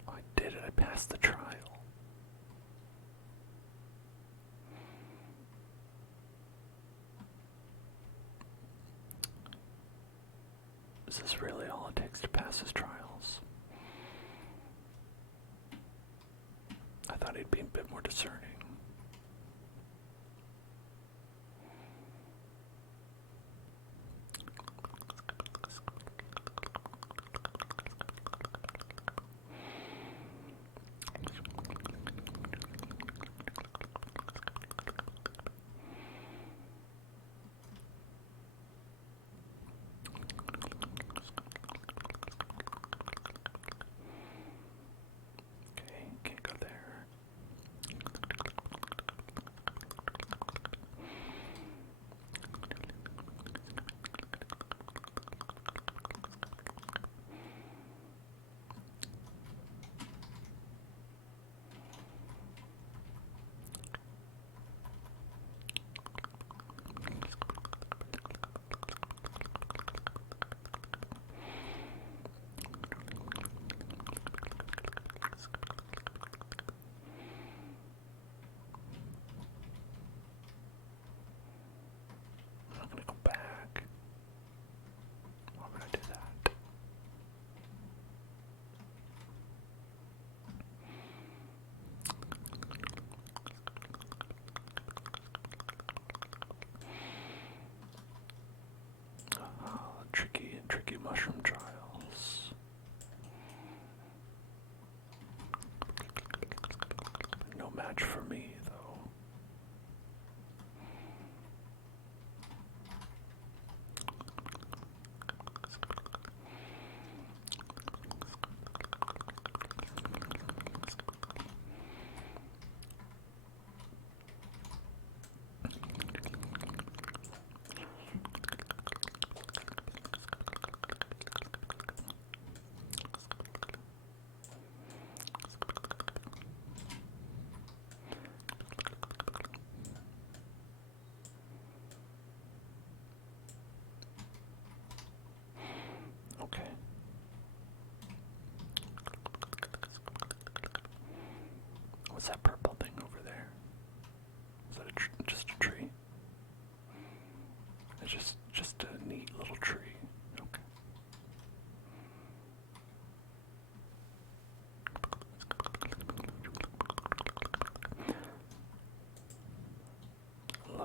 I did it. I passed the trial. Is this really all it takes to pass his trials? I thought he'd be a bit more discerning. Okay, can't go there.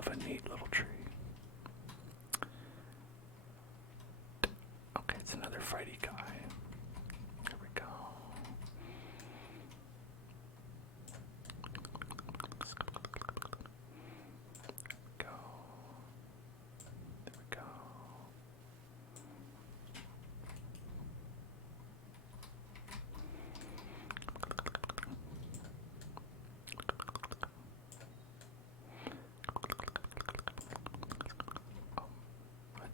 love a neat little tree. Okay, it's another fighty guy. There we go. Go. There we go. What?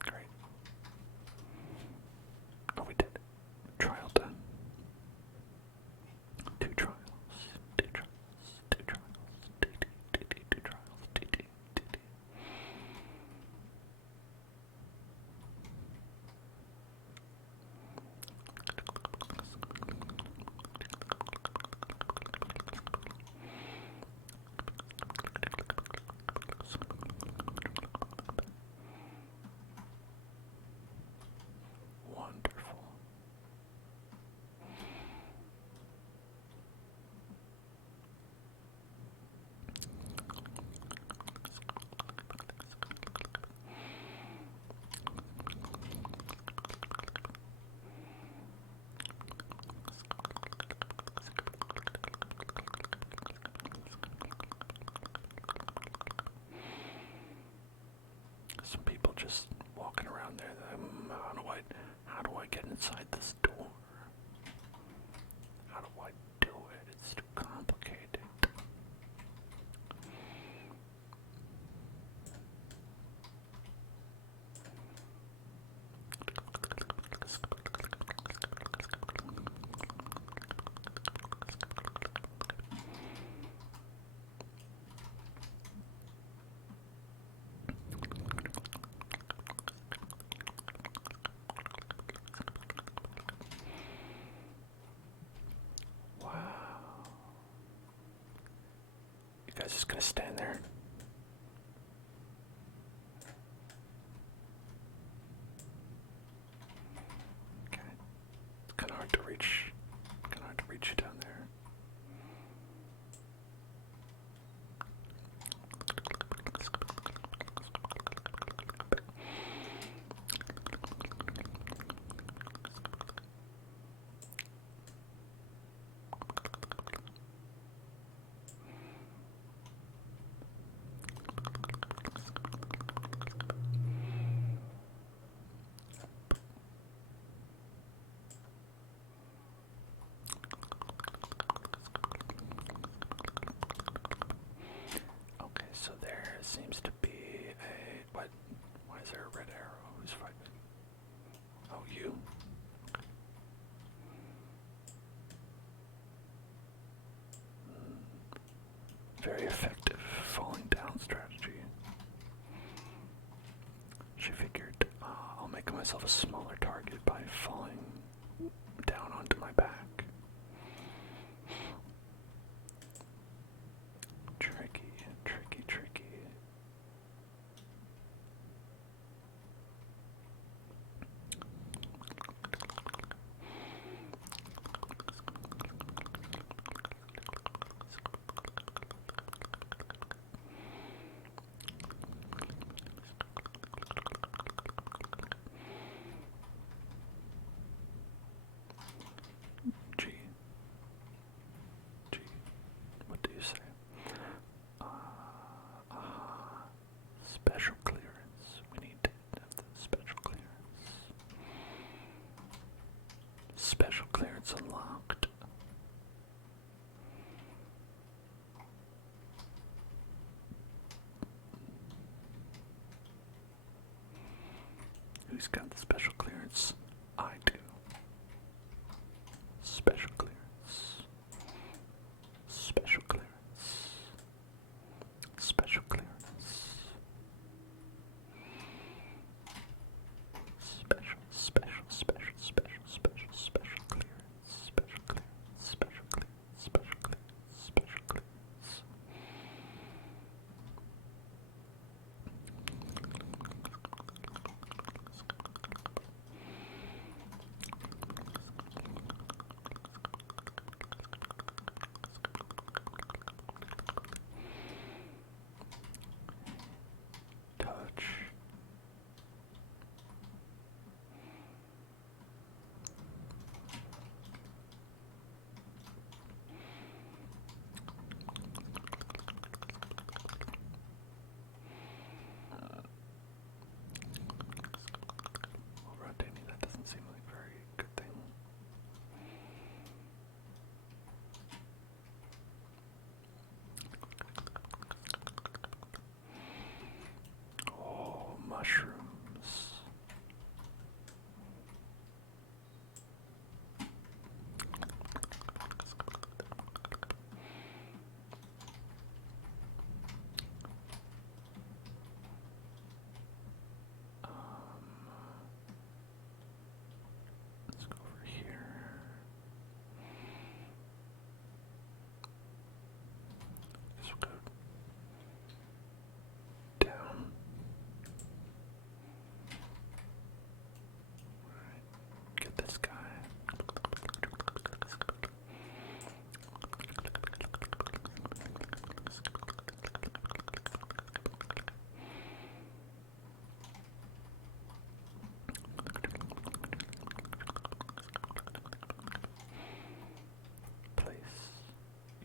Great. Oh, we did. Trial done. Two trials. Two trials. Two trials. Two trials. Wonderful. Some people just walking around there. How do I get inside this door? How do I do it? It's too complicated. Wow. You guys just gonna stand there? Okay. It's kind of hard to reach. Kind of hard to reach you down there. Okay, so there seems to be a what? Why is there a red arrow? Who's fighting? Oh, you. Very effective falling down strategy. She figured I'll make myself a smaller target by falling down onto my back. Tricky, tricky, tricky. G. G. What do you say? Special clearance. We need to have the special clearance. Special clearance unlocked. Who's got the special clearance? I do. Special clearance. Special clearance. Special clearance. Special, special, special, special, special, special clearance. Special clearance. Special clearance. Special clearance. Special clearance.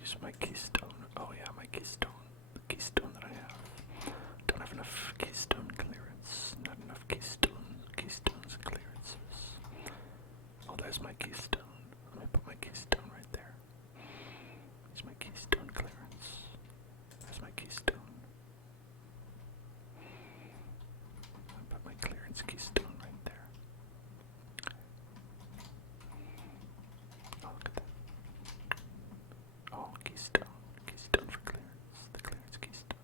Where's my keystone? Oh yeah, my keystone. The keystone that I have. Don't have enough keystone clearance. Not enough keystones and clearances. Oh, there's my keystone. Let me put my keystone right there. There's my keystone clearance. There's my keystone. I put my clearance keystone right there. Oh, look at that. Oh, keystone. Keystone for clearance. The clearance keystone.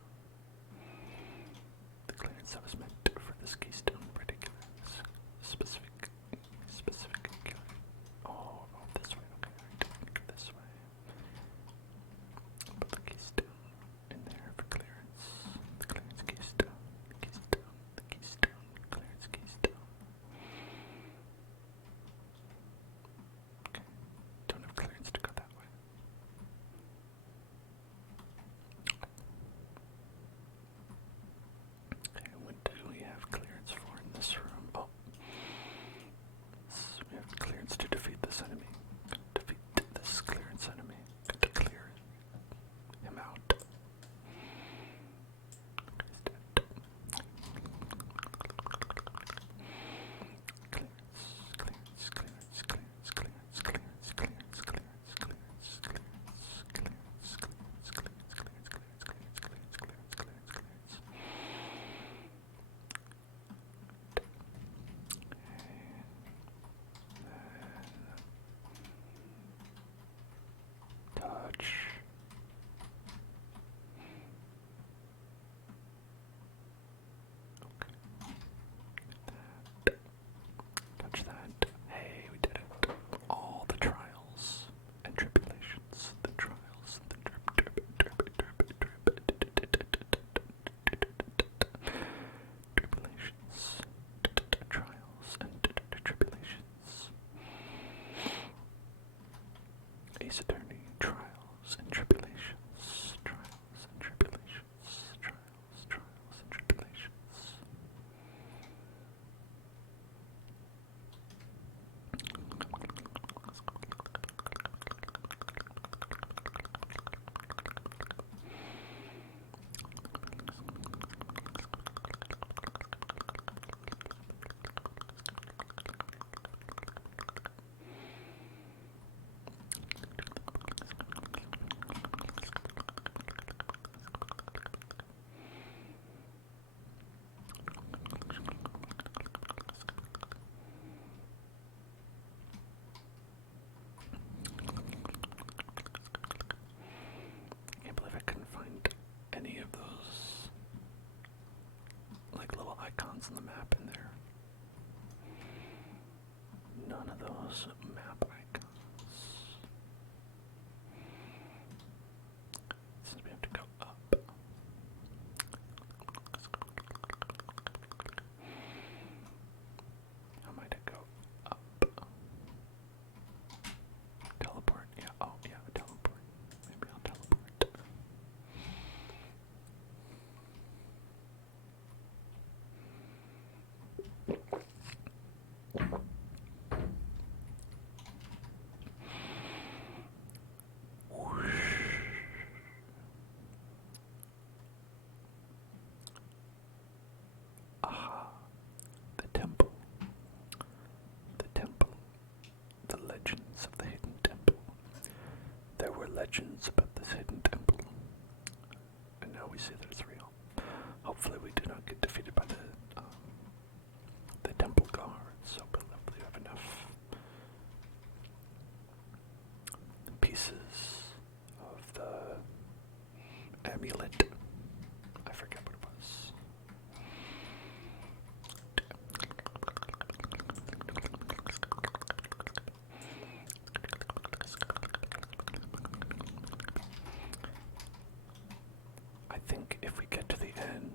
The clearance that was meant for this keystone in particular. Specific. Oh, this way. Okay, alright. Go this way. Put the keystone in there for clearance. The clearance keystone. The keystone. The keystone. Clearance keystone. Okay. Don't have clearance to go that way. Okay, what do we have clearance for in this room? Oh. We have clearance to defeat this enemy. Defeat this clearance enemy. To clear him out. He's dead. Touch. Okay. Touch that. Hey, we did it. All the trials and tribulations. The trials and the tribulations. Trials and tribulations. Ace Attorney, trials and tribulations. Trials and tribulations. Trials and tribulations. Can't believe I couldn't find any of those like little icons on the map in there. None of those map icons. Since we have to go up. How might I go up? Teleport? Yeah, oh yeah, teleport. Maybe I'll teleport. Aha, the temple. The temple. The legends of the hidden temple. There were legends about this hidden temple. And now we see that it's real. Hopefully we do not get defeated by the temple guards. So hopefully we have enough pieces of the amulet. I forget what it was. I think if we get to the end,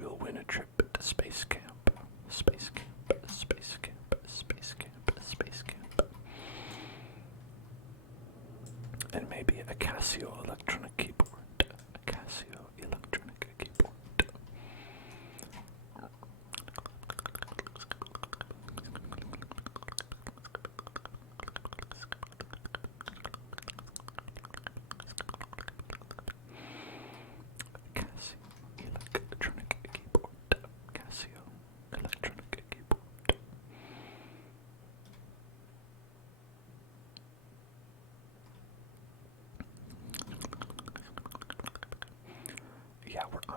we'll win a trip to space camp. Space camp, space camp, space camp, space camp. And maybe a Casio electronic keyboard. A Casio electronic keyboard.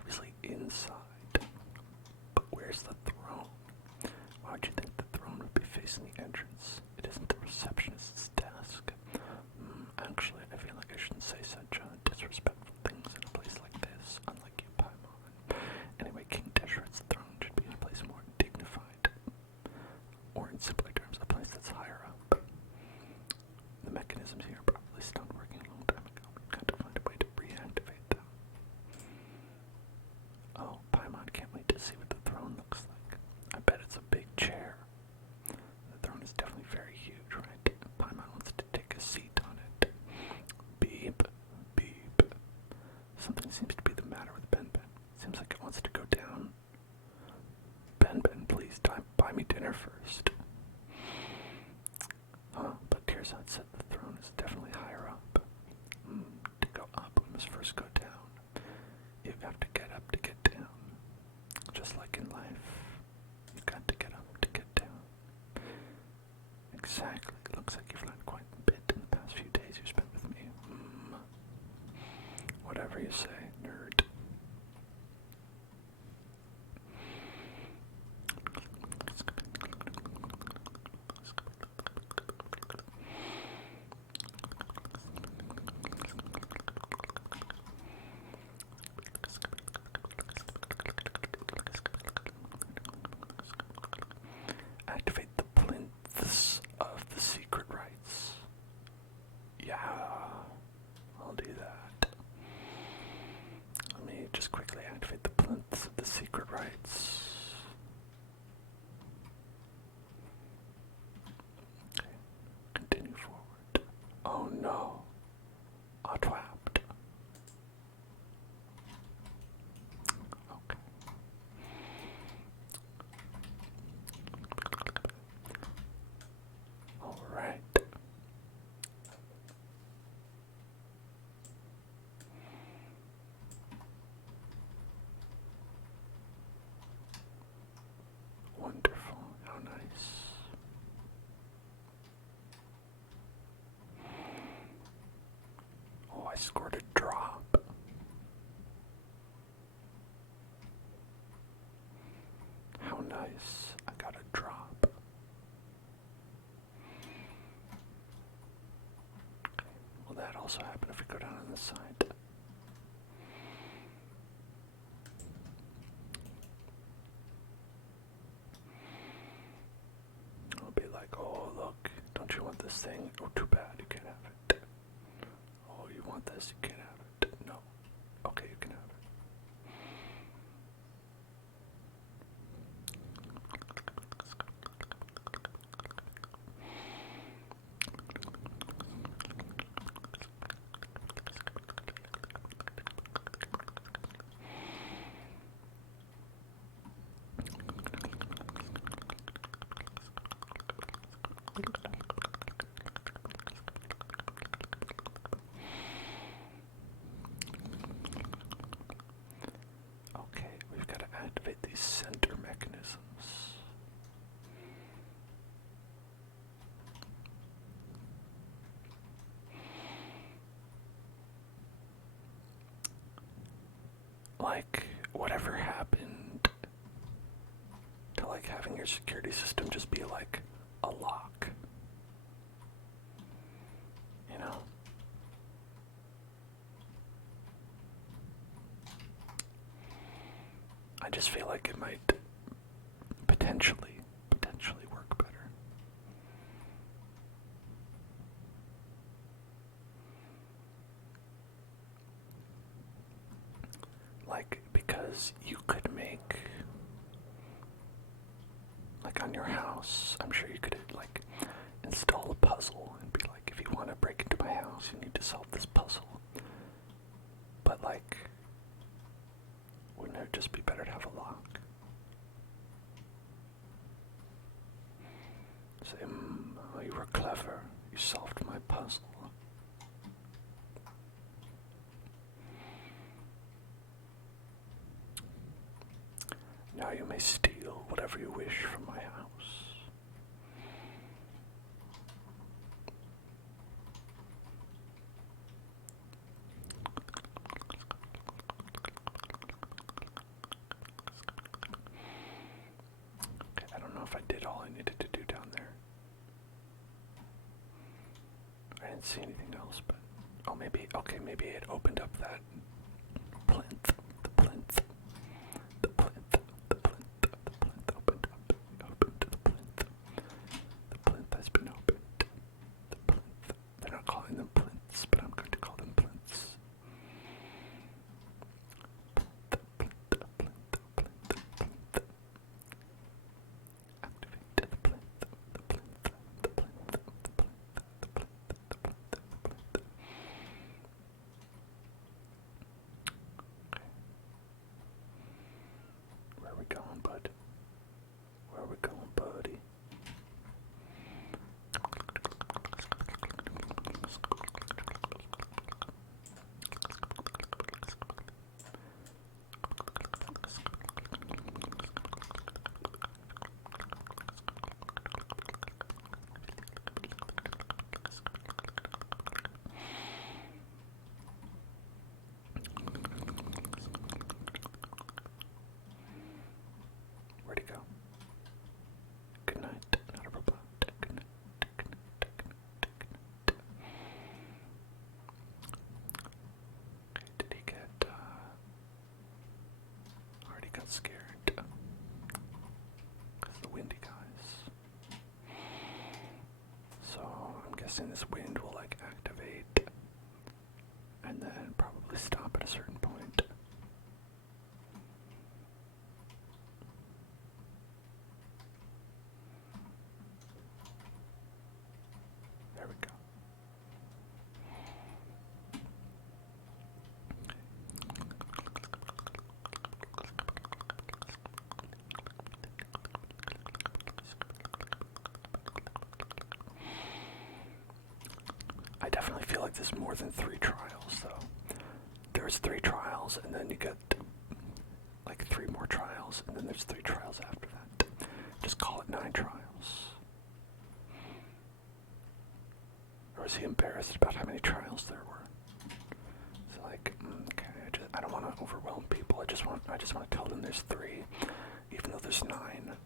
obviously inside. But where's the throne? Why would you think the throne would be facing the entrance? It isn't the receptionist's desk. Actually, I feel like I shouldn't say such disrespectful things in a place like this, unlike you, Paimon. Anyway, King Deshret's throne should be in a place more dignified. Or in simpler terms, a place that's higher up. The mechanisms here probably stopped working a long time ago. We've got to find a way to reactivate them. Oh, Paimon can't wait to see what the throne looks like. I bet it's a big chair. The throne is definitely very huge, right? Paimon wants to take a seat on it. Beep, beep. Something seems to be the matter with Ben. Seems like it wants to go down. Ben, please buy me dinner first. But Tearside said the throne is definitely higher up. To go up, we must first go down. You have to get up to get down. Just like in life, you got to get up to get down. Exactly. It looks like you've learned quite a bit in the past few days you spent with me. Whatever you say, nerd. Activate the plinths of the secret rites. Yeah, I'll do that. Let me just quickly activate the plinths of the secret rites. Okay, continue forward. Oh no, trapped. Okay. All right. Wonderful. How nice. Oh, I scored a drop. How nice. I got a drop. Will that also happen if we go down on this side? It'll be like, oh look, don't you want this thing? Oh, too bad, you can't have it. Oh, you want this? You can't have it. No. Okay, you can have it. Okay, we've got to activate these center mechanisms. Like, whatever happened to like having your security system just be like a lock? You know? I just feel like it might potentially work better. Like, because you could make, like on your house, I'm sure you could like install a puzzle and be like, if you want to break into my house, you need to solve this puzzle. But like, wouldn't it just be better to have a lock? Say, oh, you were clever. You solved my puzzle. Now you may steal whatever you wish from my house. see anything else, but oh, maybe okay, maybe it opened up that plinth, the plinth, the plinth, the plinth, the plinth opened up, opened the plinth. The plinth has been opened. The plinth. They're not calling them plinths, but I'm going to call them plinths. Activate the plinth, the plinth, the plinth, the plinth, the plinth, the plinth, the plinth. Okay. Where are we going, bud? Where are we going, buddy? Where'd he go? Good night, not a robot. Good night, good night, good night, good night. Okay, did he get, already got scared. Because the windy guys. So, I'm guessing this wind will, like, activate. And then probably stop at a certain point. There we go. I definitely feel like there's more than 3 trials, though. There's 3 trials, and then you get like 3 more trials, and then there's 3 trials after that. Just call it 9 trials. Or is he embarrassed about how many trials there were? It's like, okay, I don't want to overwhelm people. I just want to tell them there's 3, even though there's 9.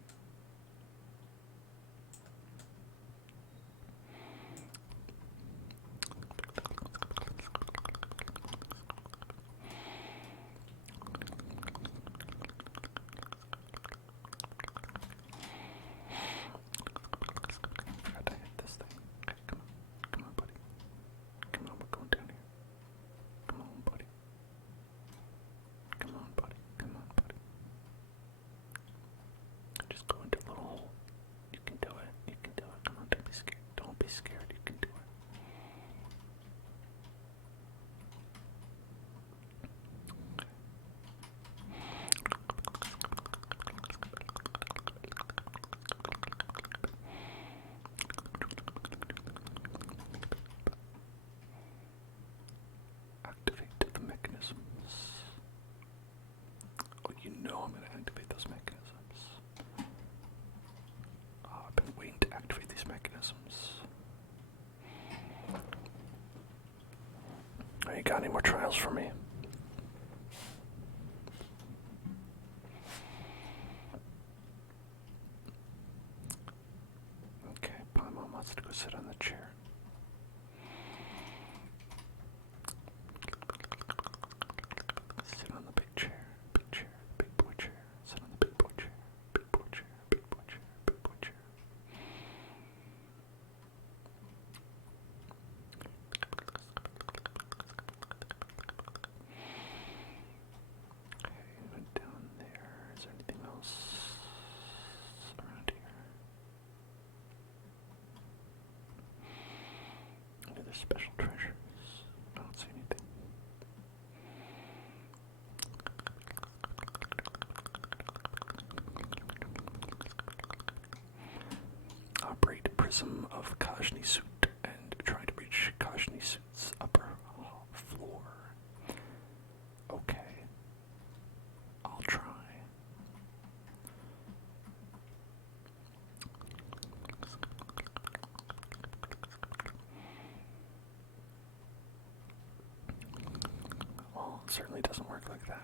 Forgot to hit this thing. Okay, come on. Come on, buddy. Come on, we're going down here. Come on, buddy. Come on, buddy. Come on, buddy. Just go into a little hole. You can do it. You can do it. Come on, don't be scared. Don't be scared. You can do it. Activate the mechanisms. Oh, you know I'm going to activate those mechanisms. Oh, I've been waiting to activate these mechanisms. Oh, you got any more trials for me? Okay, Paimon wants to go sit on the chair. Sit on the big chair, big boy chair. Sit on the big boy chair, big boy chair, big boy chair, big boy chair. Okay, went down there. Is there anything else around here? Any other special treasures? I don't see anything. Operate prism of Kajni suit and try to reach Kajni suit's upper floor. Okay. I'll try. Well, it certainly doesn't work like that.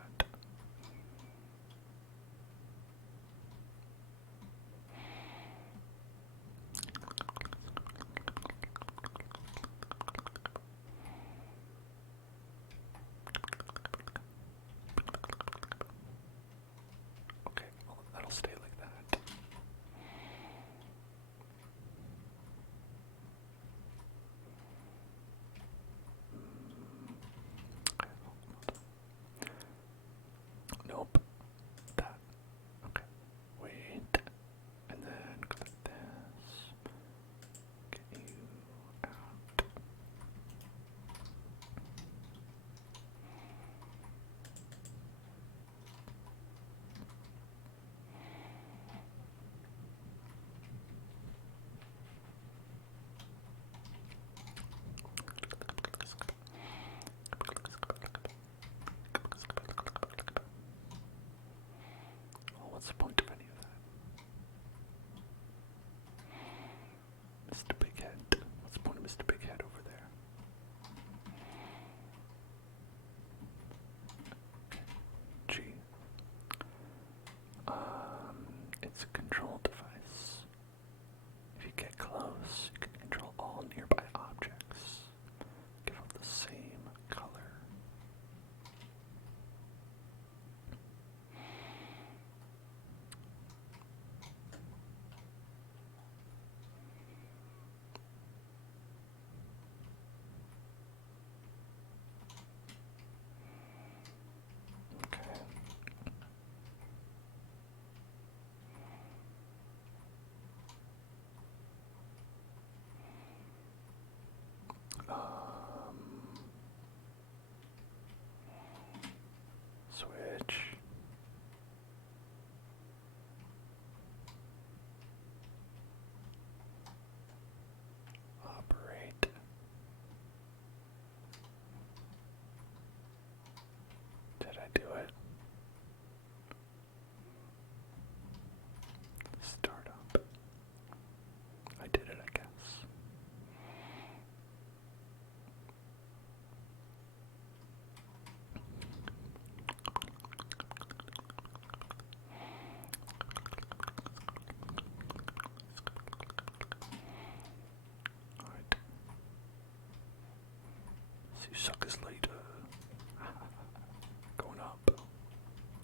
See you suckers later. Going up.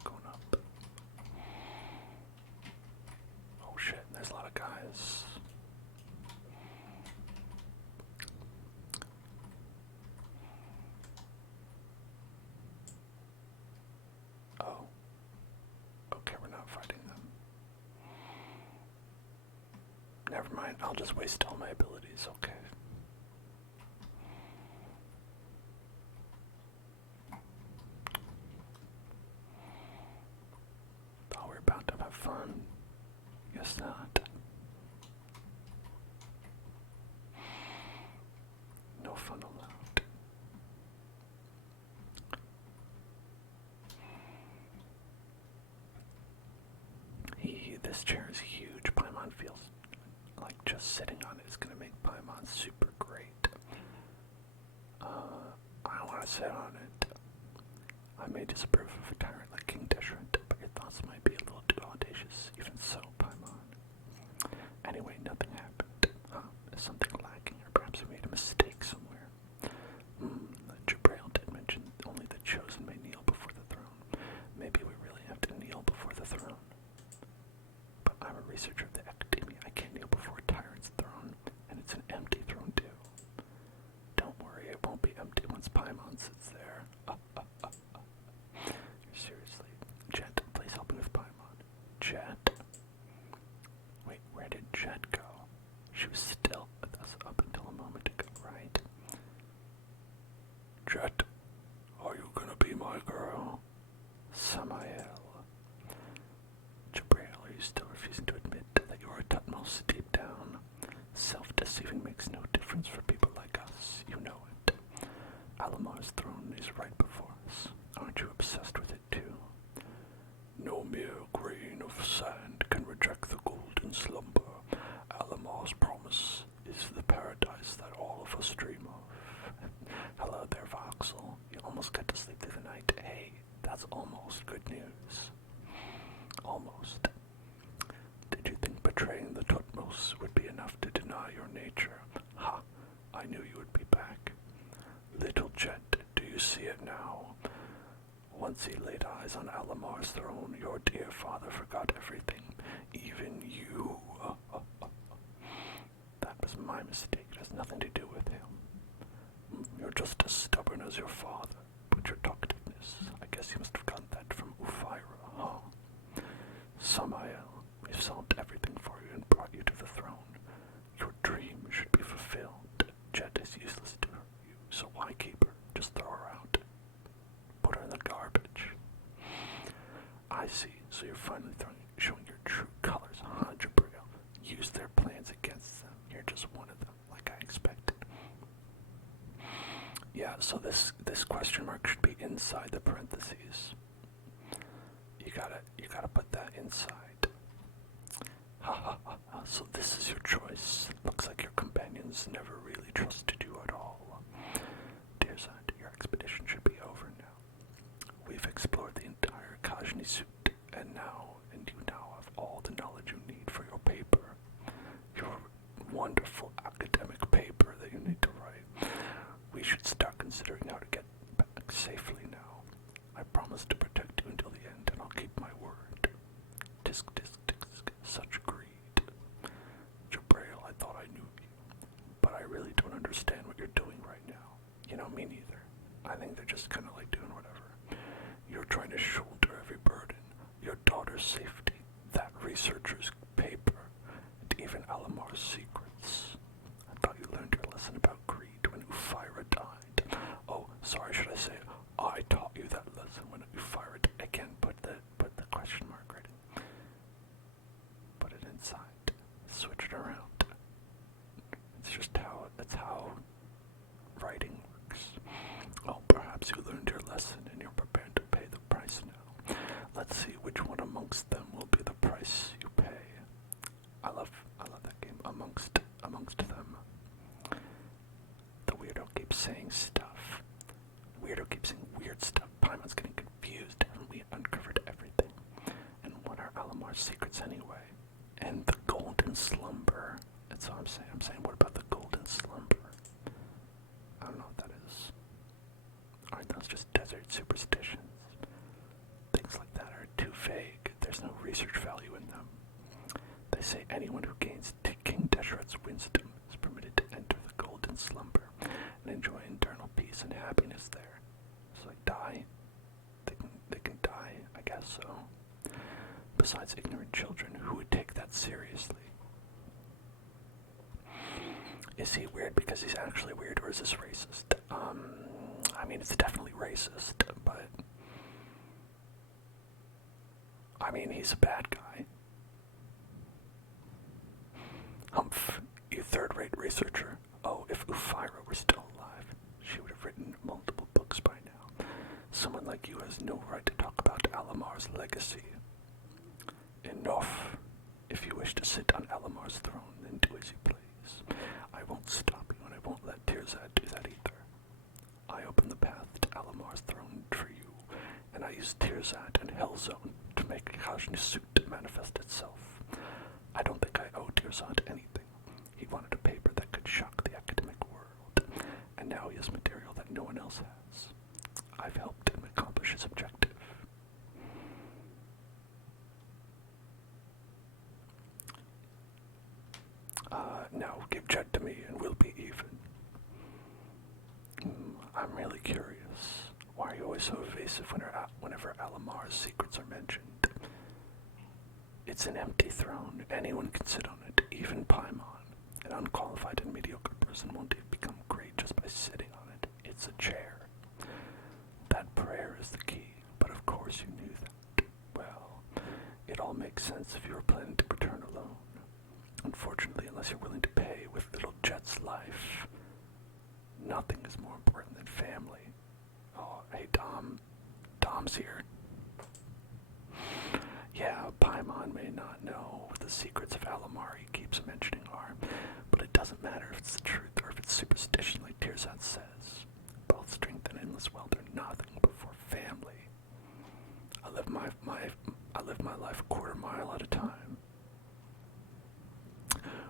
Going up. Oh shit, there's a lot of guys. Oh. Okay, we're not fighting them. Never mind, I'll just waste all my abilities, okay. Thought we were about to have fun. Guess not. No fun allowed. This chair is huge. Paimon feels like just sitting on it is going to make Paimon super great. I don't want to sit on it. I may disapprove of a tyrant like King Deshret, but your thoughts might be a little too audacious. Even so, Paimon. Anyway, nothing happened. Is something lacking, or perhaps we made a mistake somewhere? Jabrail did mention only the chosen may kneel before the throne. Maybe we really have to kneel before the throne. But I'm a researcher of the academia. I can't kneel before a tyrant's throne, and it's an empty throne too. Don't worry, it won't be empty once Paimon sits there. Seriously. Jet, please help me with Paimon. Jet? Wait, where did Jet go? She was still with us up until a moment ago, right? Jet, are you gonna be my girl? Samael. Jabrail, are you still refusing to admit that you are a Tutmos deep down? Self-deceiving makes no difference for people like us, you know it. Alamar's throne is right before us. Aren't you obsessed with it too? No mere grain of sand can reject the golden slumber. Alamar's promise is the paradise that all of us dream of. Hello there, Voxel. You almost got to sleep through the night. Hey, that's almost good news. Almost. Did you think betraying the Tutmos would be enough to deny your nature? Ha! I knew you would be back. Little Jet, do you see it now? Once he laid eyes on Alamar's throne, your dear father forgot everything, even you. That was my mistake. It has nothing to do with him. You're just as stubborn as your father, but your talkativeness, I guess you must have gotten that from Ufira, huh? Samael, we've solved everything for you and brought you to the throne. Your dream should be fulfilled. Jet is useless to you, so why keep her? Just throw her out. Put her in the garbage. I see, so you're finally showing your true colors, huh, Jabrail? Use their plans against them. You're just one of them, like I expected. Yeah, so this question mark should be inside the parentheses. You gotta put that inside. Ha ha ha ha. So this is your choice. Looks like your companions never really trusted you at all. Dear son, your expedition should be over now. We've explored the entire Kajni suit, and you now have all the knowledge you need for your paper. Your wonderful academic paper that you need to write. We should start considering how to get back safely now. I promise to protect you until the end, and I'll keep my word. Tisk, tisk, tisk, such greed. Jabrail, I thought I knew you, but I really don't understand what you're doing right now. You know, me neither. I think they're just kind of like doing whatever. You're trying to shoulder every burden. Your daughter's safety, that researcher's paper, and even Alamar's secrets. I thought you learned your lesson about greed when Ufira died. Oh, sorry, should I say, I taught you that lesson when Ufira died. Again, put the question mark right in. Put it inside. Switch it around. That's how writing works. Oh, perhaps you learned your lesson and you're prepared to pay the price now. Let's see which one amongst them will be the price you pay. I love that game. Amongst them. The weirdo keeps saying stuff. Weirdo keeps saying weird stuff. Paimon's getting confused. Haven't we uncovered everything? And what are Alamar's secrets anyway? And the golden slumber. That's what I'm saying. I'm saying, what about the golden slumber? I don't know what that is. say anyone who gains King Desheret's wisdom is permitted to enter the golden slumber and enjoy internal peace and happiness there. So like die? They can die, I guess so. Besides ignorant children, who would take that seriously? Is he weird because he's actually weird, or is this racist? I mean, it's definitely racist, but I mean, he's a bad guy. Humph, you third-rate researcher. Oh, if Ufira were still alive, she would have written multiple books by now. Someone like you has no right to talk about Alamar's legacy. Enough. If you wish to sit on Alamar's throne, then do as you please. I won't stop you, and I won't let Tirzad do that either. I open the path to Alamar's throne for you, and I use Tirzad and Hellzone to make Kajnisut manifest itself. I don't think I owe Tirzad anything. He wanted a paper that could shock the academic world, and now he has material that no one else has. I've helped him accomplish his objective. Now give Jet to me and we'll be even. I'm really curious. Why are you always so evasive whenever Alamar's secrets are mentioned? It's an empty throne. Anyone can sit on it, even Paimon. An unqualified and mediocre person won't become great just by sitting on it. It's a chair. That prayer is the key, but of course you knew that. Well, it all makes sense if you were planning to return alone. Unfortunately, unless you're willing to pay with little Jet's life, nothing is more important than family. Oh, hey Dom. Dom's here. Yeah, Paimon may not know what the secrets of Alamar he keeps mentioning are, but it doesn't matter if it's the truth or if it's superstition like Tirzad says. Both strength and endless wealth are nothing before family. I live my life a quarter mile at a time.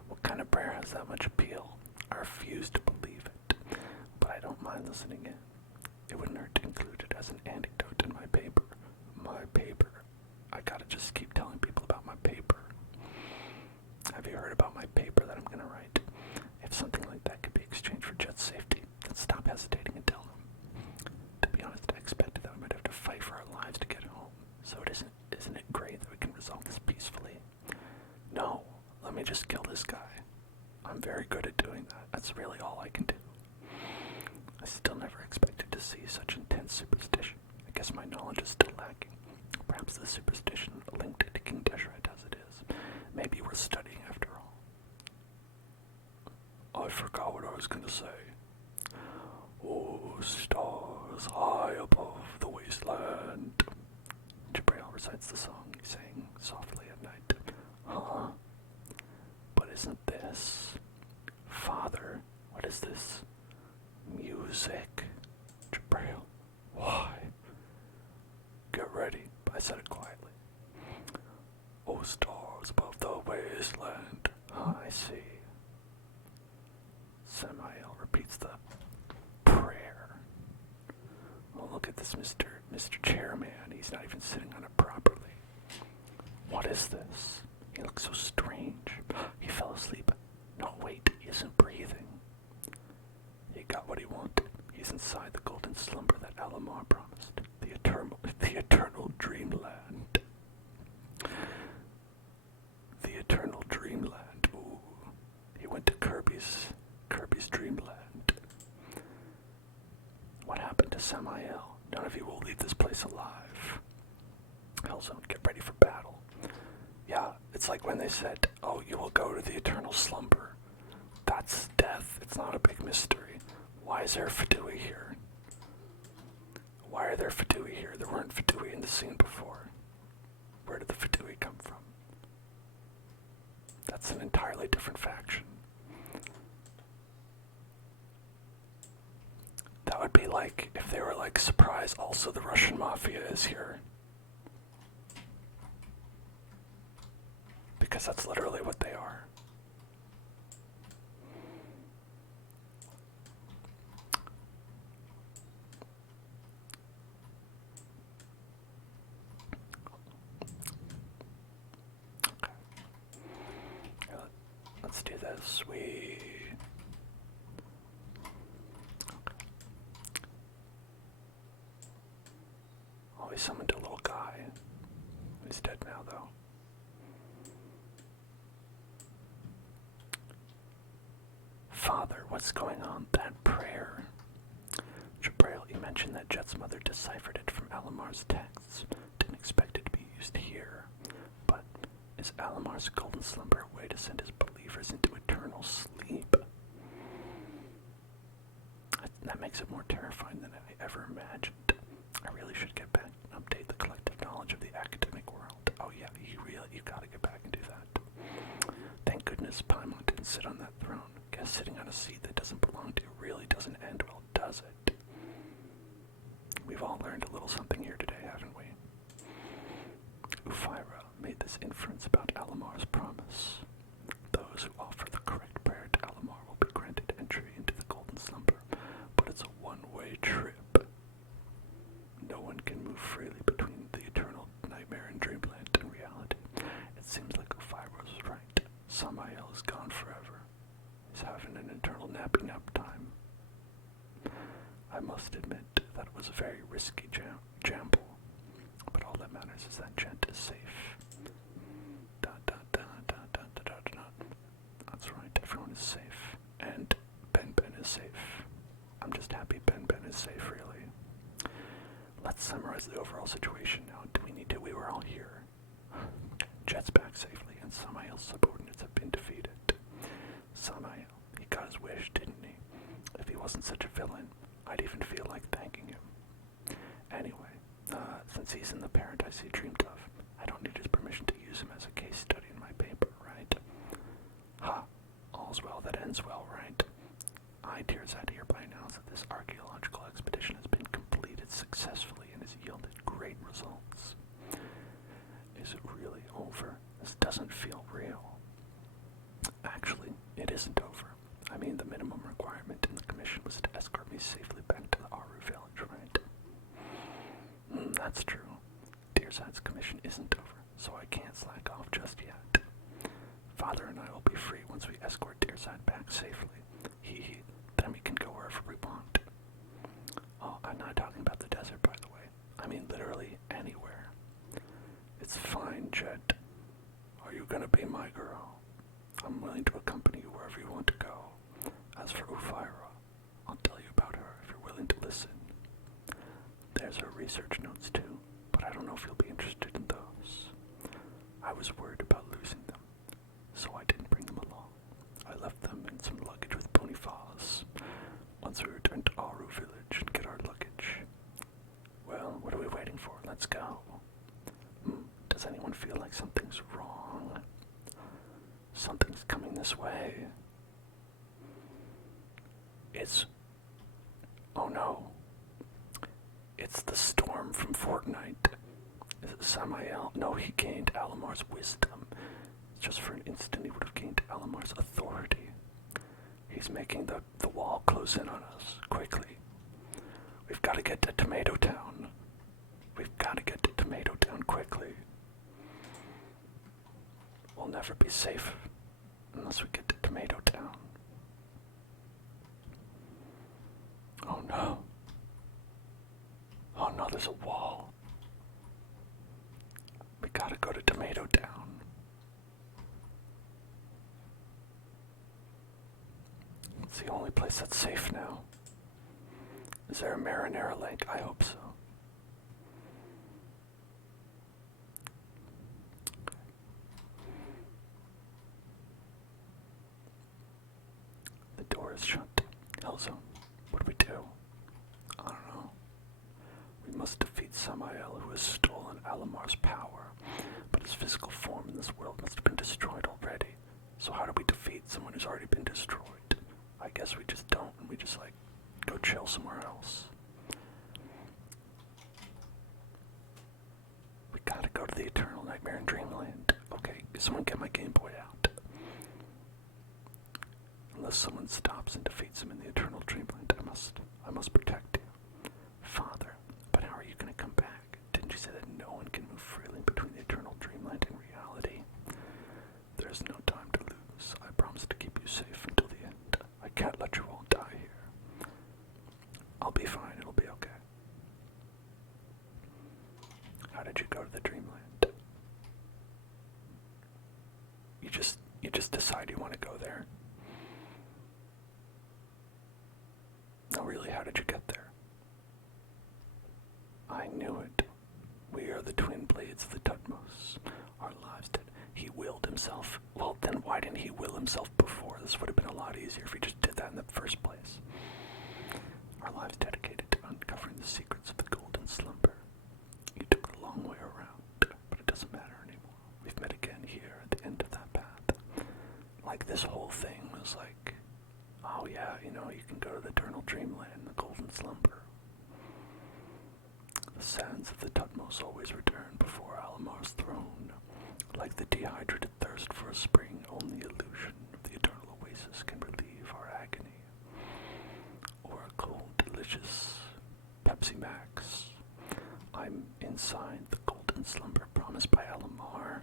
What kind of prayer has that much appeal? I refuse to believe it, but I don't mind listening in. It wouldn't hurt to include it as an anecdote in my paper. My paper. I gotta just keep telling people about my paper. Have you heard about my paper that I'm gonna write? If something like that could be exchanged for Jet's safety, then stop hesitating and tell them. To be honest, I expected that we might have to fight for our lives to get home. So isn't it great that we can resolve this peacefully? No, let me just kill this guy. I'm very good at doing that. That's really all I can do. I still never expected to see such intense superstition. I guess my knowledge is still lacking. Perhaps the superstition linked to King Deshret as it is. Maybe we're studying after all. I forgot what I was going to say. Oh, stars high above the wasteland. Jabrail recites the song he sang softly at night. Huh? But isn't this... Father, what is this? Music? Jabrail, why? Get ready. I said it quietly. Oh, stars above the wasteland. I see. Samael repeats the prayer. Oh, look at this Mr. Chairman. He's not even sitting on it properly. What is this? He looks so strange. He fell asleep. No, wait, he isn't breathing. He got what he wanted. He's inside the golden slumber that Alamar promised. The eternal dreamland. The eternal dreamland. Ooh. He went to Kirby's dreamland. What happened to Samael? None of you will leave this place alive. Hellzone, get ready for battle. Yeah, it's like when they said, oh, you will go to the eternal slumber. That's death. It's not a big mystery. Why is there Fadui here? Why are there Fadui here? There weren't Fadui in the scene before. Where did the Fadui come from? That's an entirely different faction. That would be like if they were like, surprise, also the Russian mafia is here. Because that's literally what they are. let's do this. Okay. Oh, he summoned a little guy. He's dead now, though. Father, what's going on? That prayer. Jabrail, you mentioned that Jet's mother deciphered it from Alamar's texts. Didn't expect it to be used here. But is Alamar's golden slumber a way to send his believers into eternal sleep? That makes it more terrifying than I ever imagined. I really should get back and update the collective knowledge of the academic world. Oh yeah, you gotta get back and do that. Thank goodness Paimon didn't sit on that throne. Guess sitting on a seat that doesn't belong to you really doesn't end well, does it? We've all learned a little something here today, haven't we? Ufira made this inference about Alamar's promise. Those who offer the correct prayer to Alamar will be granted entry into the golden slumber, but it's a one-way trip. No one can move freely between the eternal nightmare and dreamland and reality. It seems like Ufira was right. Samael is gone forever. He's having an eternal nappy nap time. I must admit that it was a very risky gamble, but all that matters is that Gent is safe. That's right, everyone is safe, and Ben is safe. I'm just happy Ben is safe, really. Let's summarize the overall situation now. Do we need to? We were all here. Jet's back safely, and Samael's subordinates have been defeated. Samael, he got his wish, didn't he? If he wasn't such a villain, I'd even feel like thanking him. Anyway, since he's in the paradise he dreamed of, I don't need his permission to use him as a case study in my paper, right? Ha! All's well that ends well, right? I, Tearsat, hereby announce that this archaeological expedition has been completed successfully and has yielded great results. Is it really over? This doesn't feel real. Actually, it isn't over. I mean, the minimum requirement in the commission was to escort me safely back to the Aru village, right? That's true. Tearsat's commission isn't over, so I can't slack off just yet. Father and I will be free once we escort Tearsat back safely. Then we can go wherever we want. Oh, I'm not talking about the desert, by the way. I mean literally anywhere. It's fine, Jet. Are you gonna be my girl? I'm willing to accompany you wherever you want to go. As for Ufira, I'll tell you about her if you're willing to listen. There's her research notes too, but I don't know if you'll be interested in those. I was worried about losing them, so I didn't bring them along. I left them in some luggage with Bonifaz. Once we return to Aru village and get our luggage. Well, what are we waiting for? Let's go. Does anyone feel like something's wrong? Something's coming this way. Oh no. It's the storm from Fortnite. Is it Samael? No, he gained Alamar's wisdom. Just for an instant he would have gained Alamar's authority. He's making the wall close in on us, quickly. We've got to get to Tomato Town. We've got to get to Tomato Town quickly. We'll never be safe unless we get to Tomato Town. Oh no. Oh no, there's a wall. We gotta go to Tomato Town. It's the only place that's safe now. Is there a Marinara Lake? I hope so. The door is shut. Elzo, what do we do? I don't know. We must defeat Samael, who has stolen Alamar's power. But his physical form in this world must have been destroyed already. So how do we defeat someone who's already been destroyed? I guess we just don't, and we just, go chill somewhere else. We gotta go to the Eternal Nightmare in Dreamland. Okay, someone get my Game Boy out. Unless someone stops and defeats him in the Eternal Dreamland, I must protect you. Father, but how are you gonna come back? Didn't you say that no one can move freely between the Eternal Dreamland and reality? There's no time to lose. I promise himself before. This would have been a lot easier if he just did that in the first place. Our lives dedicated to uncovering the secrets of the golden slumber. You took a long way around, but it doesn't matter anymore. We've met again here at the end of that path. Like, this whole thing was like, oh yeah, you know, you can go to the eternal dreamland, the golden slumber. The sands of the Tutmos always return before Alamar's throne. Like the dehydrated thirst for a spring, only illusion of the eternal oasis can relieve our agony. Or a cold, delicious Pepsi Max. I'm inside the golden slumber promised by Alamar.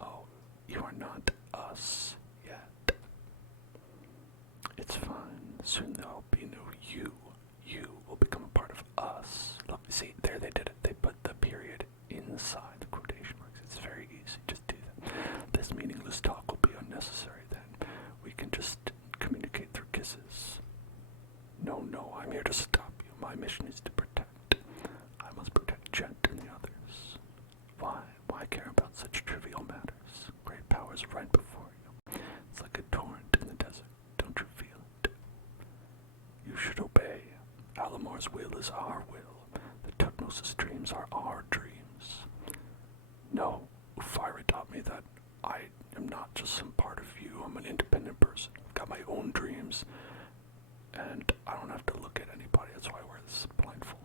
Oh, you are not us yet. It's fine. Soon there'll be no you. You will become a part of us. Look, see, there they did it. They put the period inside the quotation marks. It's very easy. Just do that. This meaningless talk will be unnecessary then. We can just communicate through kisses. No, I'm here to stop you. My mission is to protect. I must protect Jet and the others. Why care about such trivial matters? Great powers right before you. It's like a torrent in the desert. Don't you feel it? You should obey. Alamar's will is our will. The Tutmos' dreams are our dreams. No, Ufira taught me that I am not just some part of you. I'm an independent person. I've got my own dreams, and I don't have to look at anybody. That's why I wear this blindfold.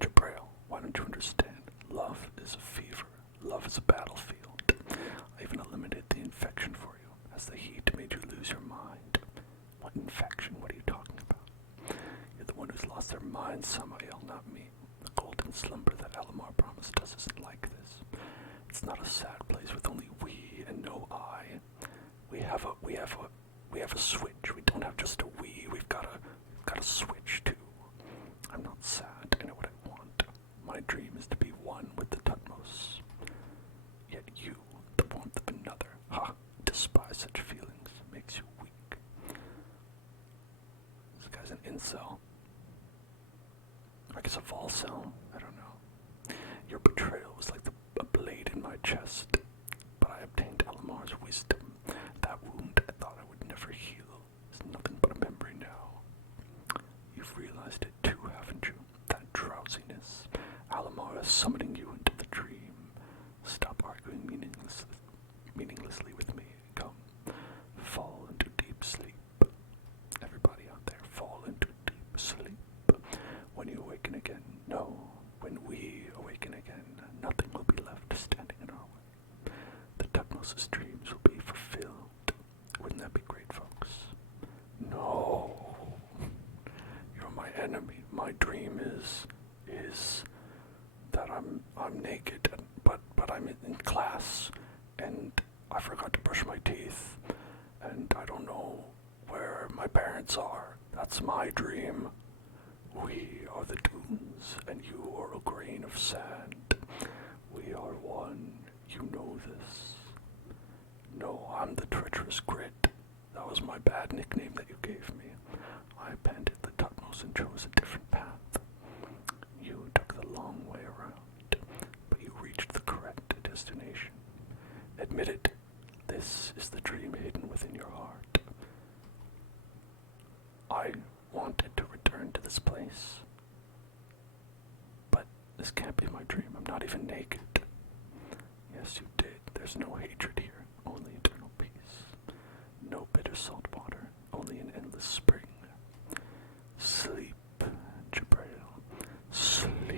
Jabrail, why don't you understand? Love is a fever. Love is a battlefield. I even eliminated the infection for you, as the heat made you lose your mind. What infection? What are you talking about? You're the one who's lost their mind, Samael, not me. The golden slumber that Alamar promised us isn't like this. It's not a sad place with only we and no I. We have a switch. We don't have just a we. We've got a switch too. I'm not sad. I know what I want. My dream is to be one with the Tutmos. Yet you, the warmth of another, despise such feelings. Makes you weak. This guy's an incel. I guess a volcel. I don't know. Your betrayal was like a blade in my chest, but I obtained Alamar's wisdom. That wound I thought I would never heal is nothing but a memory now. You've realized it too, haven't you? That drowsiness. Alamar is summoning you into the dream. Stop arguing meaninglessly with me. Come, fall into deep sleep. Everybody out there, fall into deep sleep. When you awaken again, no. When we awaken again, nothing will be left standing in our way. The Tutmos' dreams will be fulfilled. Wouldn't that be great, folks? No. You're my enemy. My dream is that I'm naked, but I'm in class, and I forgot to brush my teeth, and I don't know where my parents are. That's my dream. We are the dunes, and you are a grain of sand. We are one. You know this. No, I'm the treacherous grit. That was my bad nickname that you gave me. I abandoned the Tutmos and chose a different path. You took the long way around, but you reached the correct destination. Admit it. This is the dream hidden within your heart. I wanted to return to this place, but this can't be my dream. I'm not even naked. Yes, you did. There's no hatred here, only eternal peace. No bitter salt water, only an endless spring. Sleep, Jabrail. Sleep.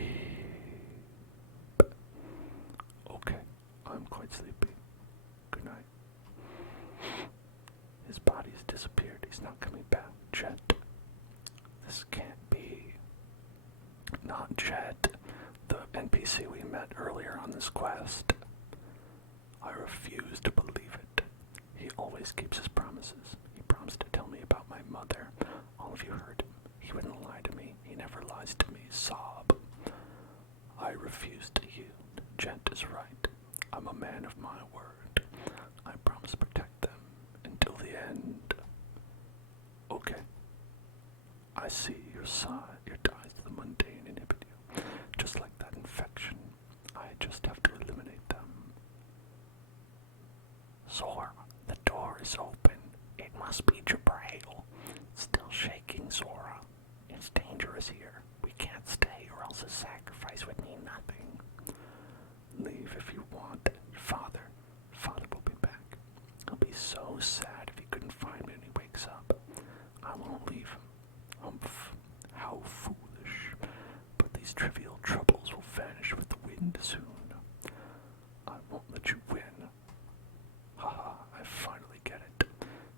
Okay, I'm quite sleepy. Good night. His body's disappeared. He's not coming back. Jet. This can't be. Not Jet, the NPC we met earlier on this quest. I refuse to believe it. He always keeps his promises. He promised to tell me about my mother. All of you heard him. He wouldn't lie to me. He never lies to me. Sob. I refuse to yield. Jet is right. I'm a man of my word. I promise to protect them until the end. Okay. I see your side, your ties to the mundane inhibit you. Just like that infection, I just have to eliminate them. Zora, the door is open. It must be Jabrail. Still shaking, Zora. It's dangerous here. We can't stay or else a sacrifice would mean nothing. Leave if you want. Father will be back. He'll be so sad if he couldn't find me when he wakes up. I won't leave him. Humph. How foolish. But these trivial troubles will vanish with the wind soon. I won't let you win. Haha, I finally get it.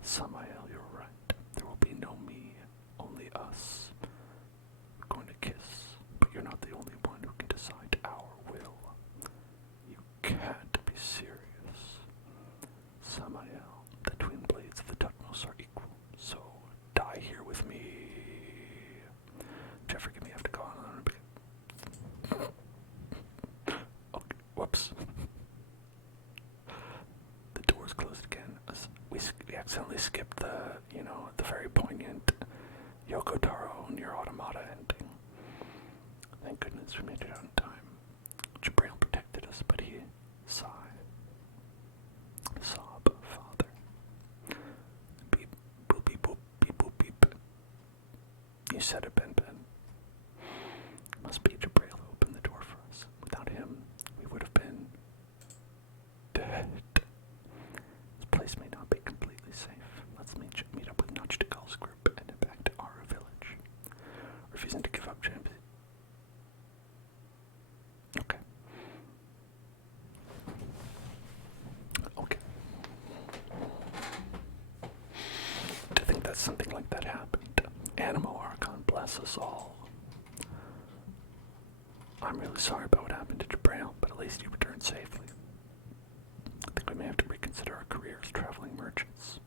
Samael, you're right. There will be no me, only us. We're going to kiss, but you're not the only one who can decide our will. You can't be serious. Samael, the twin blades of the Tutmos are equal, so die here with me. Jeff, forgive me, I have to go on a bit. Okay, whoops. The door's closed again. We accidentally skipped the very poignant Yoko Taro near Automata ending. Thank goodness we made it out in time. Jabrail protected us, but he sob, father. Beep, boop, beep, boop, beep, boop, beep. You said it, Ben. Must be Jabrail who opened the door for us. Without him, we would have been dead. This place may not be completely safe. Let's meet up with Nachtigal's group and head back to our village. Refusing to give up, James. Okay. To think that something like that happened. Animo Archon, bless us all. I'm really sorry about what happened to Jabrail, but at least you returned safely. I think we may have to reconsider our career as traveling merchants.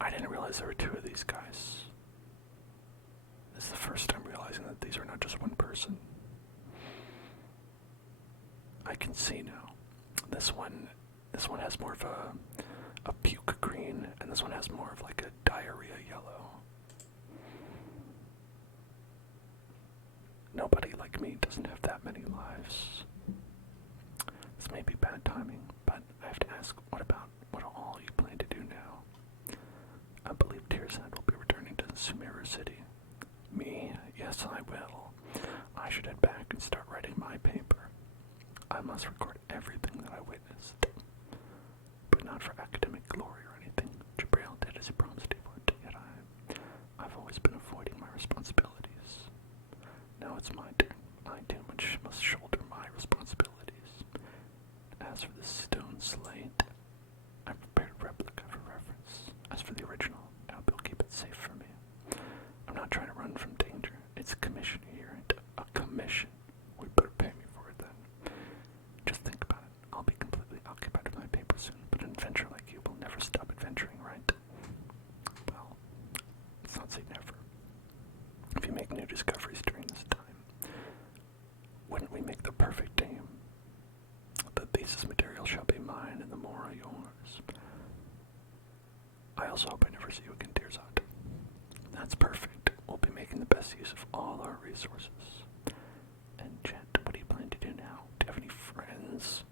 I didn't realize there were two of these guys. This is the first time realizing that these are not just one person. I can see now. This one has more of a puke green, and this one has more of like a diarrhea yellow. Nobody like me doesn't have that many lives. This may be bad timing, but I have to ask, what all you plan to do now? I believe Tearsand will be returning to the Sumeru city. Me? Yes, I will. I should head back and start writing my paper. I must record everything that I witnessed. But not for academic glory or anything. Jabrail did as he promised he would, yet I've always been avoiding my responsibilities. Now it's my turn. I too must shoulder my responsibilities. As for the stone slate, I prepared a replica for reference. As for the original, I hope you'll keep it safe for me. I'm not trying to run from danger. It's a commission here, and a commission. We better pay me for it then. Just think about it. I'll be completely occupied with my paper soon, but an adventurer like you will never stop adventuring, right? Well, let's not say never. If you make new discoveries during this time, wouldn't we make the perfect team? The thesis material shall be mine and the more yours. I also hope I never see you again, Tearsand. That's perfect. We'll be making the best use of all our resources. And Jet, what do you plan to do now? Do you have any friends?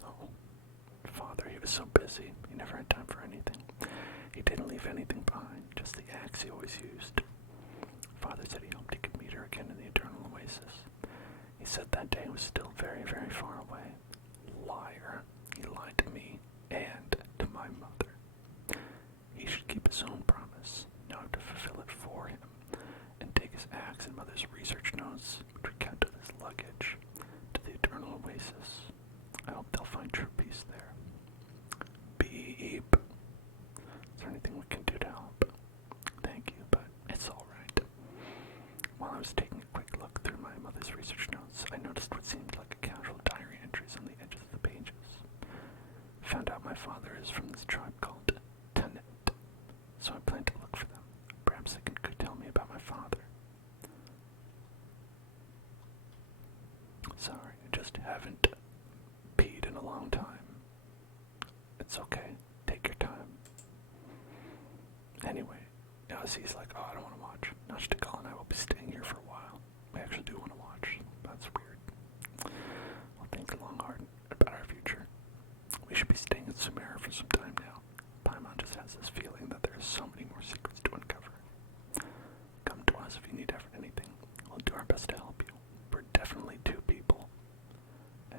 No. Father, he was so busy. He never had time for anything. He didn't leave anything behind, just the axe he always used. Father said he hoped he could meet her again in the Eternal Oasis. He said that day was still very, very far away. Liar. He lied to me and to my mother. He should keep his own promise, now to fulfill it for him, and take his axe and mother's research notes, which we kept with his luggage, to the Eternal Oasis. I hope they'll find true peace there. Beep. Is there anything we can do to help? Thank you, but it's alright. While I was taking a quick look through my mother's research notes, I noticed what seemed like a casual diary entries on the edges of the pages. Found out my father is from this tribe called Tenet, so I plan to look for them. Perhaps they could tell me about my father. Sorry, I just haven't peed in a long time. It's okay. Take your time. Anyway, Ozzy's like, oh, I don't want to watch. Nachtigal and I will be staying here for a while. We actually do want to watch. That's weird. Well, think long hard about our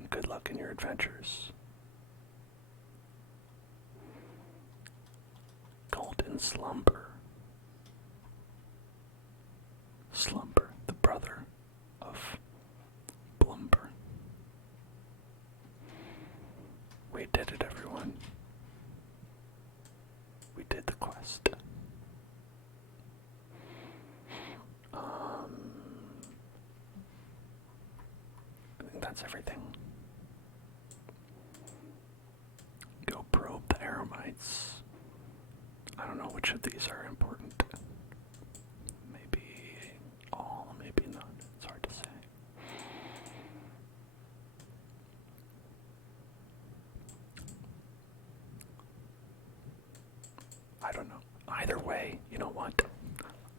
and good luck in your adventures. Golden Slumber. Slumber, the brother of Blumber. We did it, everyone. We did the quest. I think that's everything. Go probe the aromites. I don't know which of these are important. Maybe all, maybe none. It's hard to say. I don't know. Either way, you know what?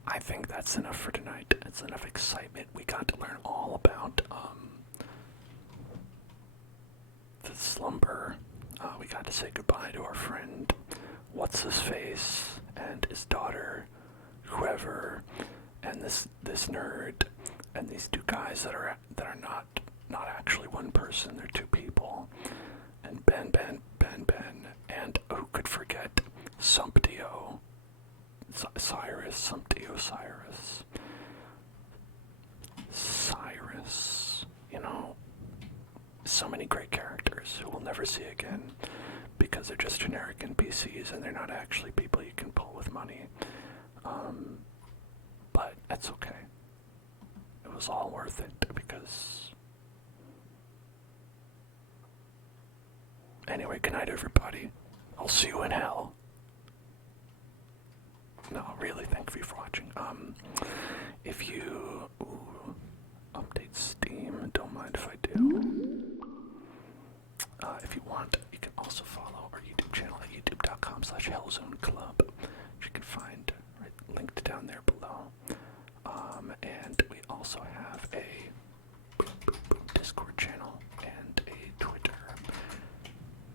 I think that's enough for tonight. It's enough excitement. We got to learn all about the slumber. We got to say goodbye to our friend, what's his face, and his daughter, whoever, and this nerd, and these two guys that are not actually one person. They're two people, and Ben, and who could forget Sumptio, Cyrus, you know, so many great characters who we'll never see again because they're just generic NPCs and they're not actually people you can pull with money. But that's okay. It was all worth it because... Anyway, good night, everybody. I'll see you in hell. No, really, thank you for watching. If you update Steam, don't mind if I do. If you want, you can also follow our YouTube channel at youtube.com/hellzoneclub, which you can find linked down there below. And we also have a Discord channel and a Twitter.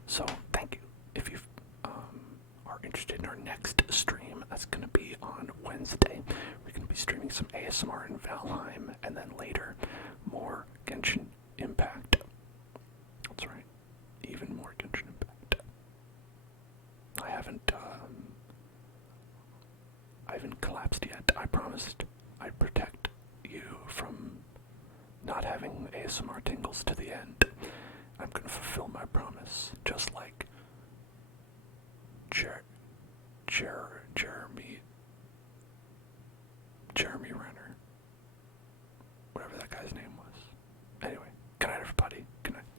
So thank you. If you are interested in our next stream, that's going to be on Wednesday. We're going to be streaming some ASMR in Valheim, and then later more Genshin Impact. That's right, even more Genshin Impact. I haven't collapsed yet. I promised I'd protect you from not having ASMR tingles to the end. I'm going to fulfill my promise, just like Jeremy Renner, whatever that guy's name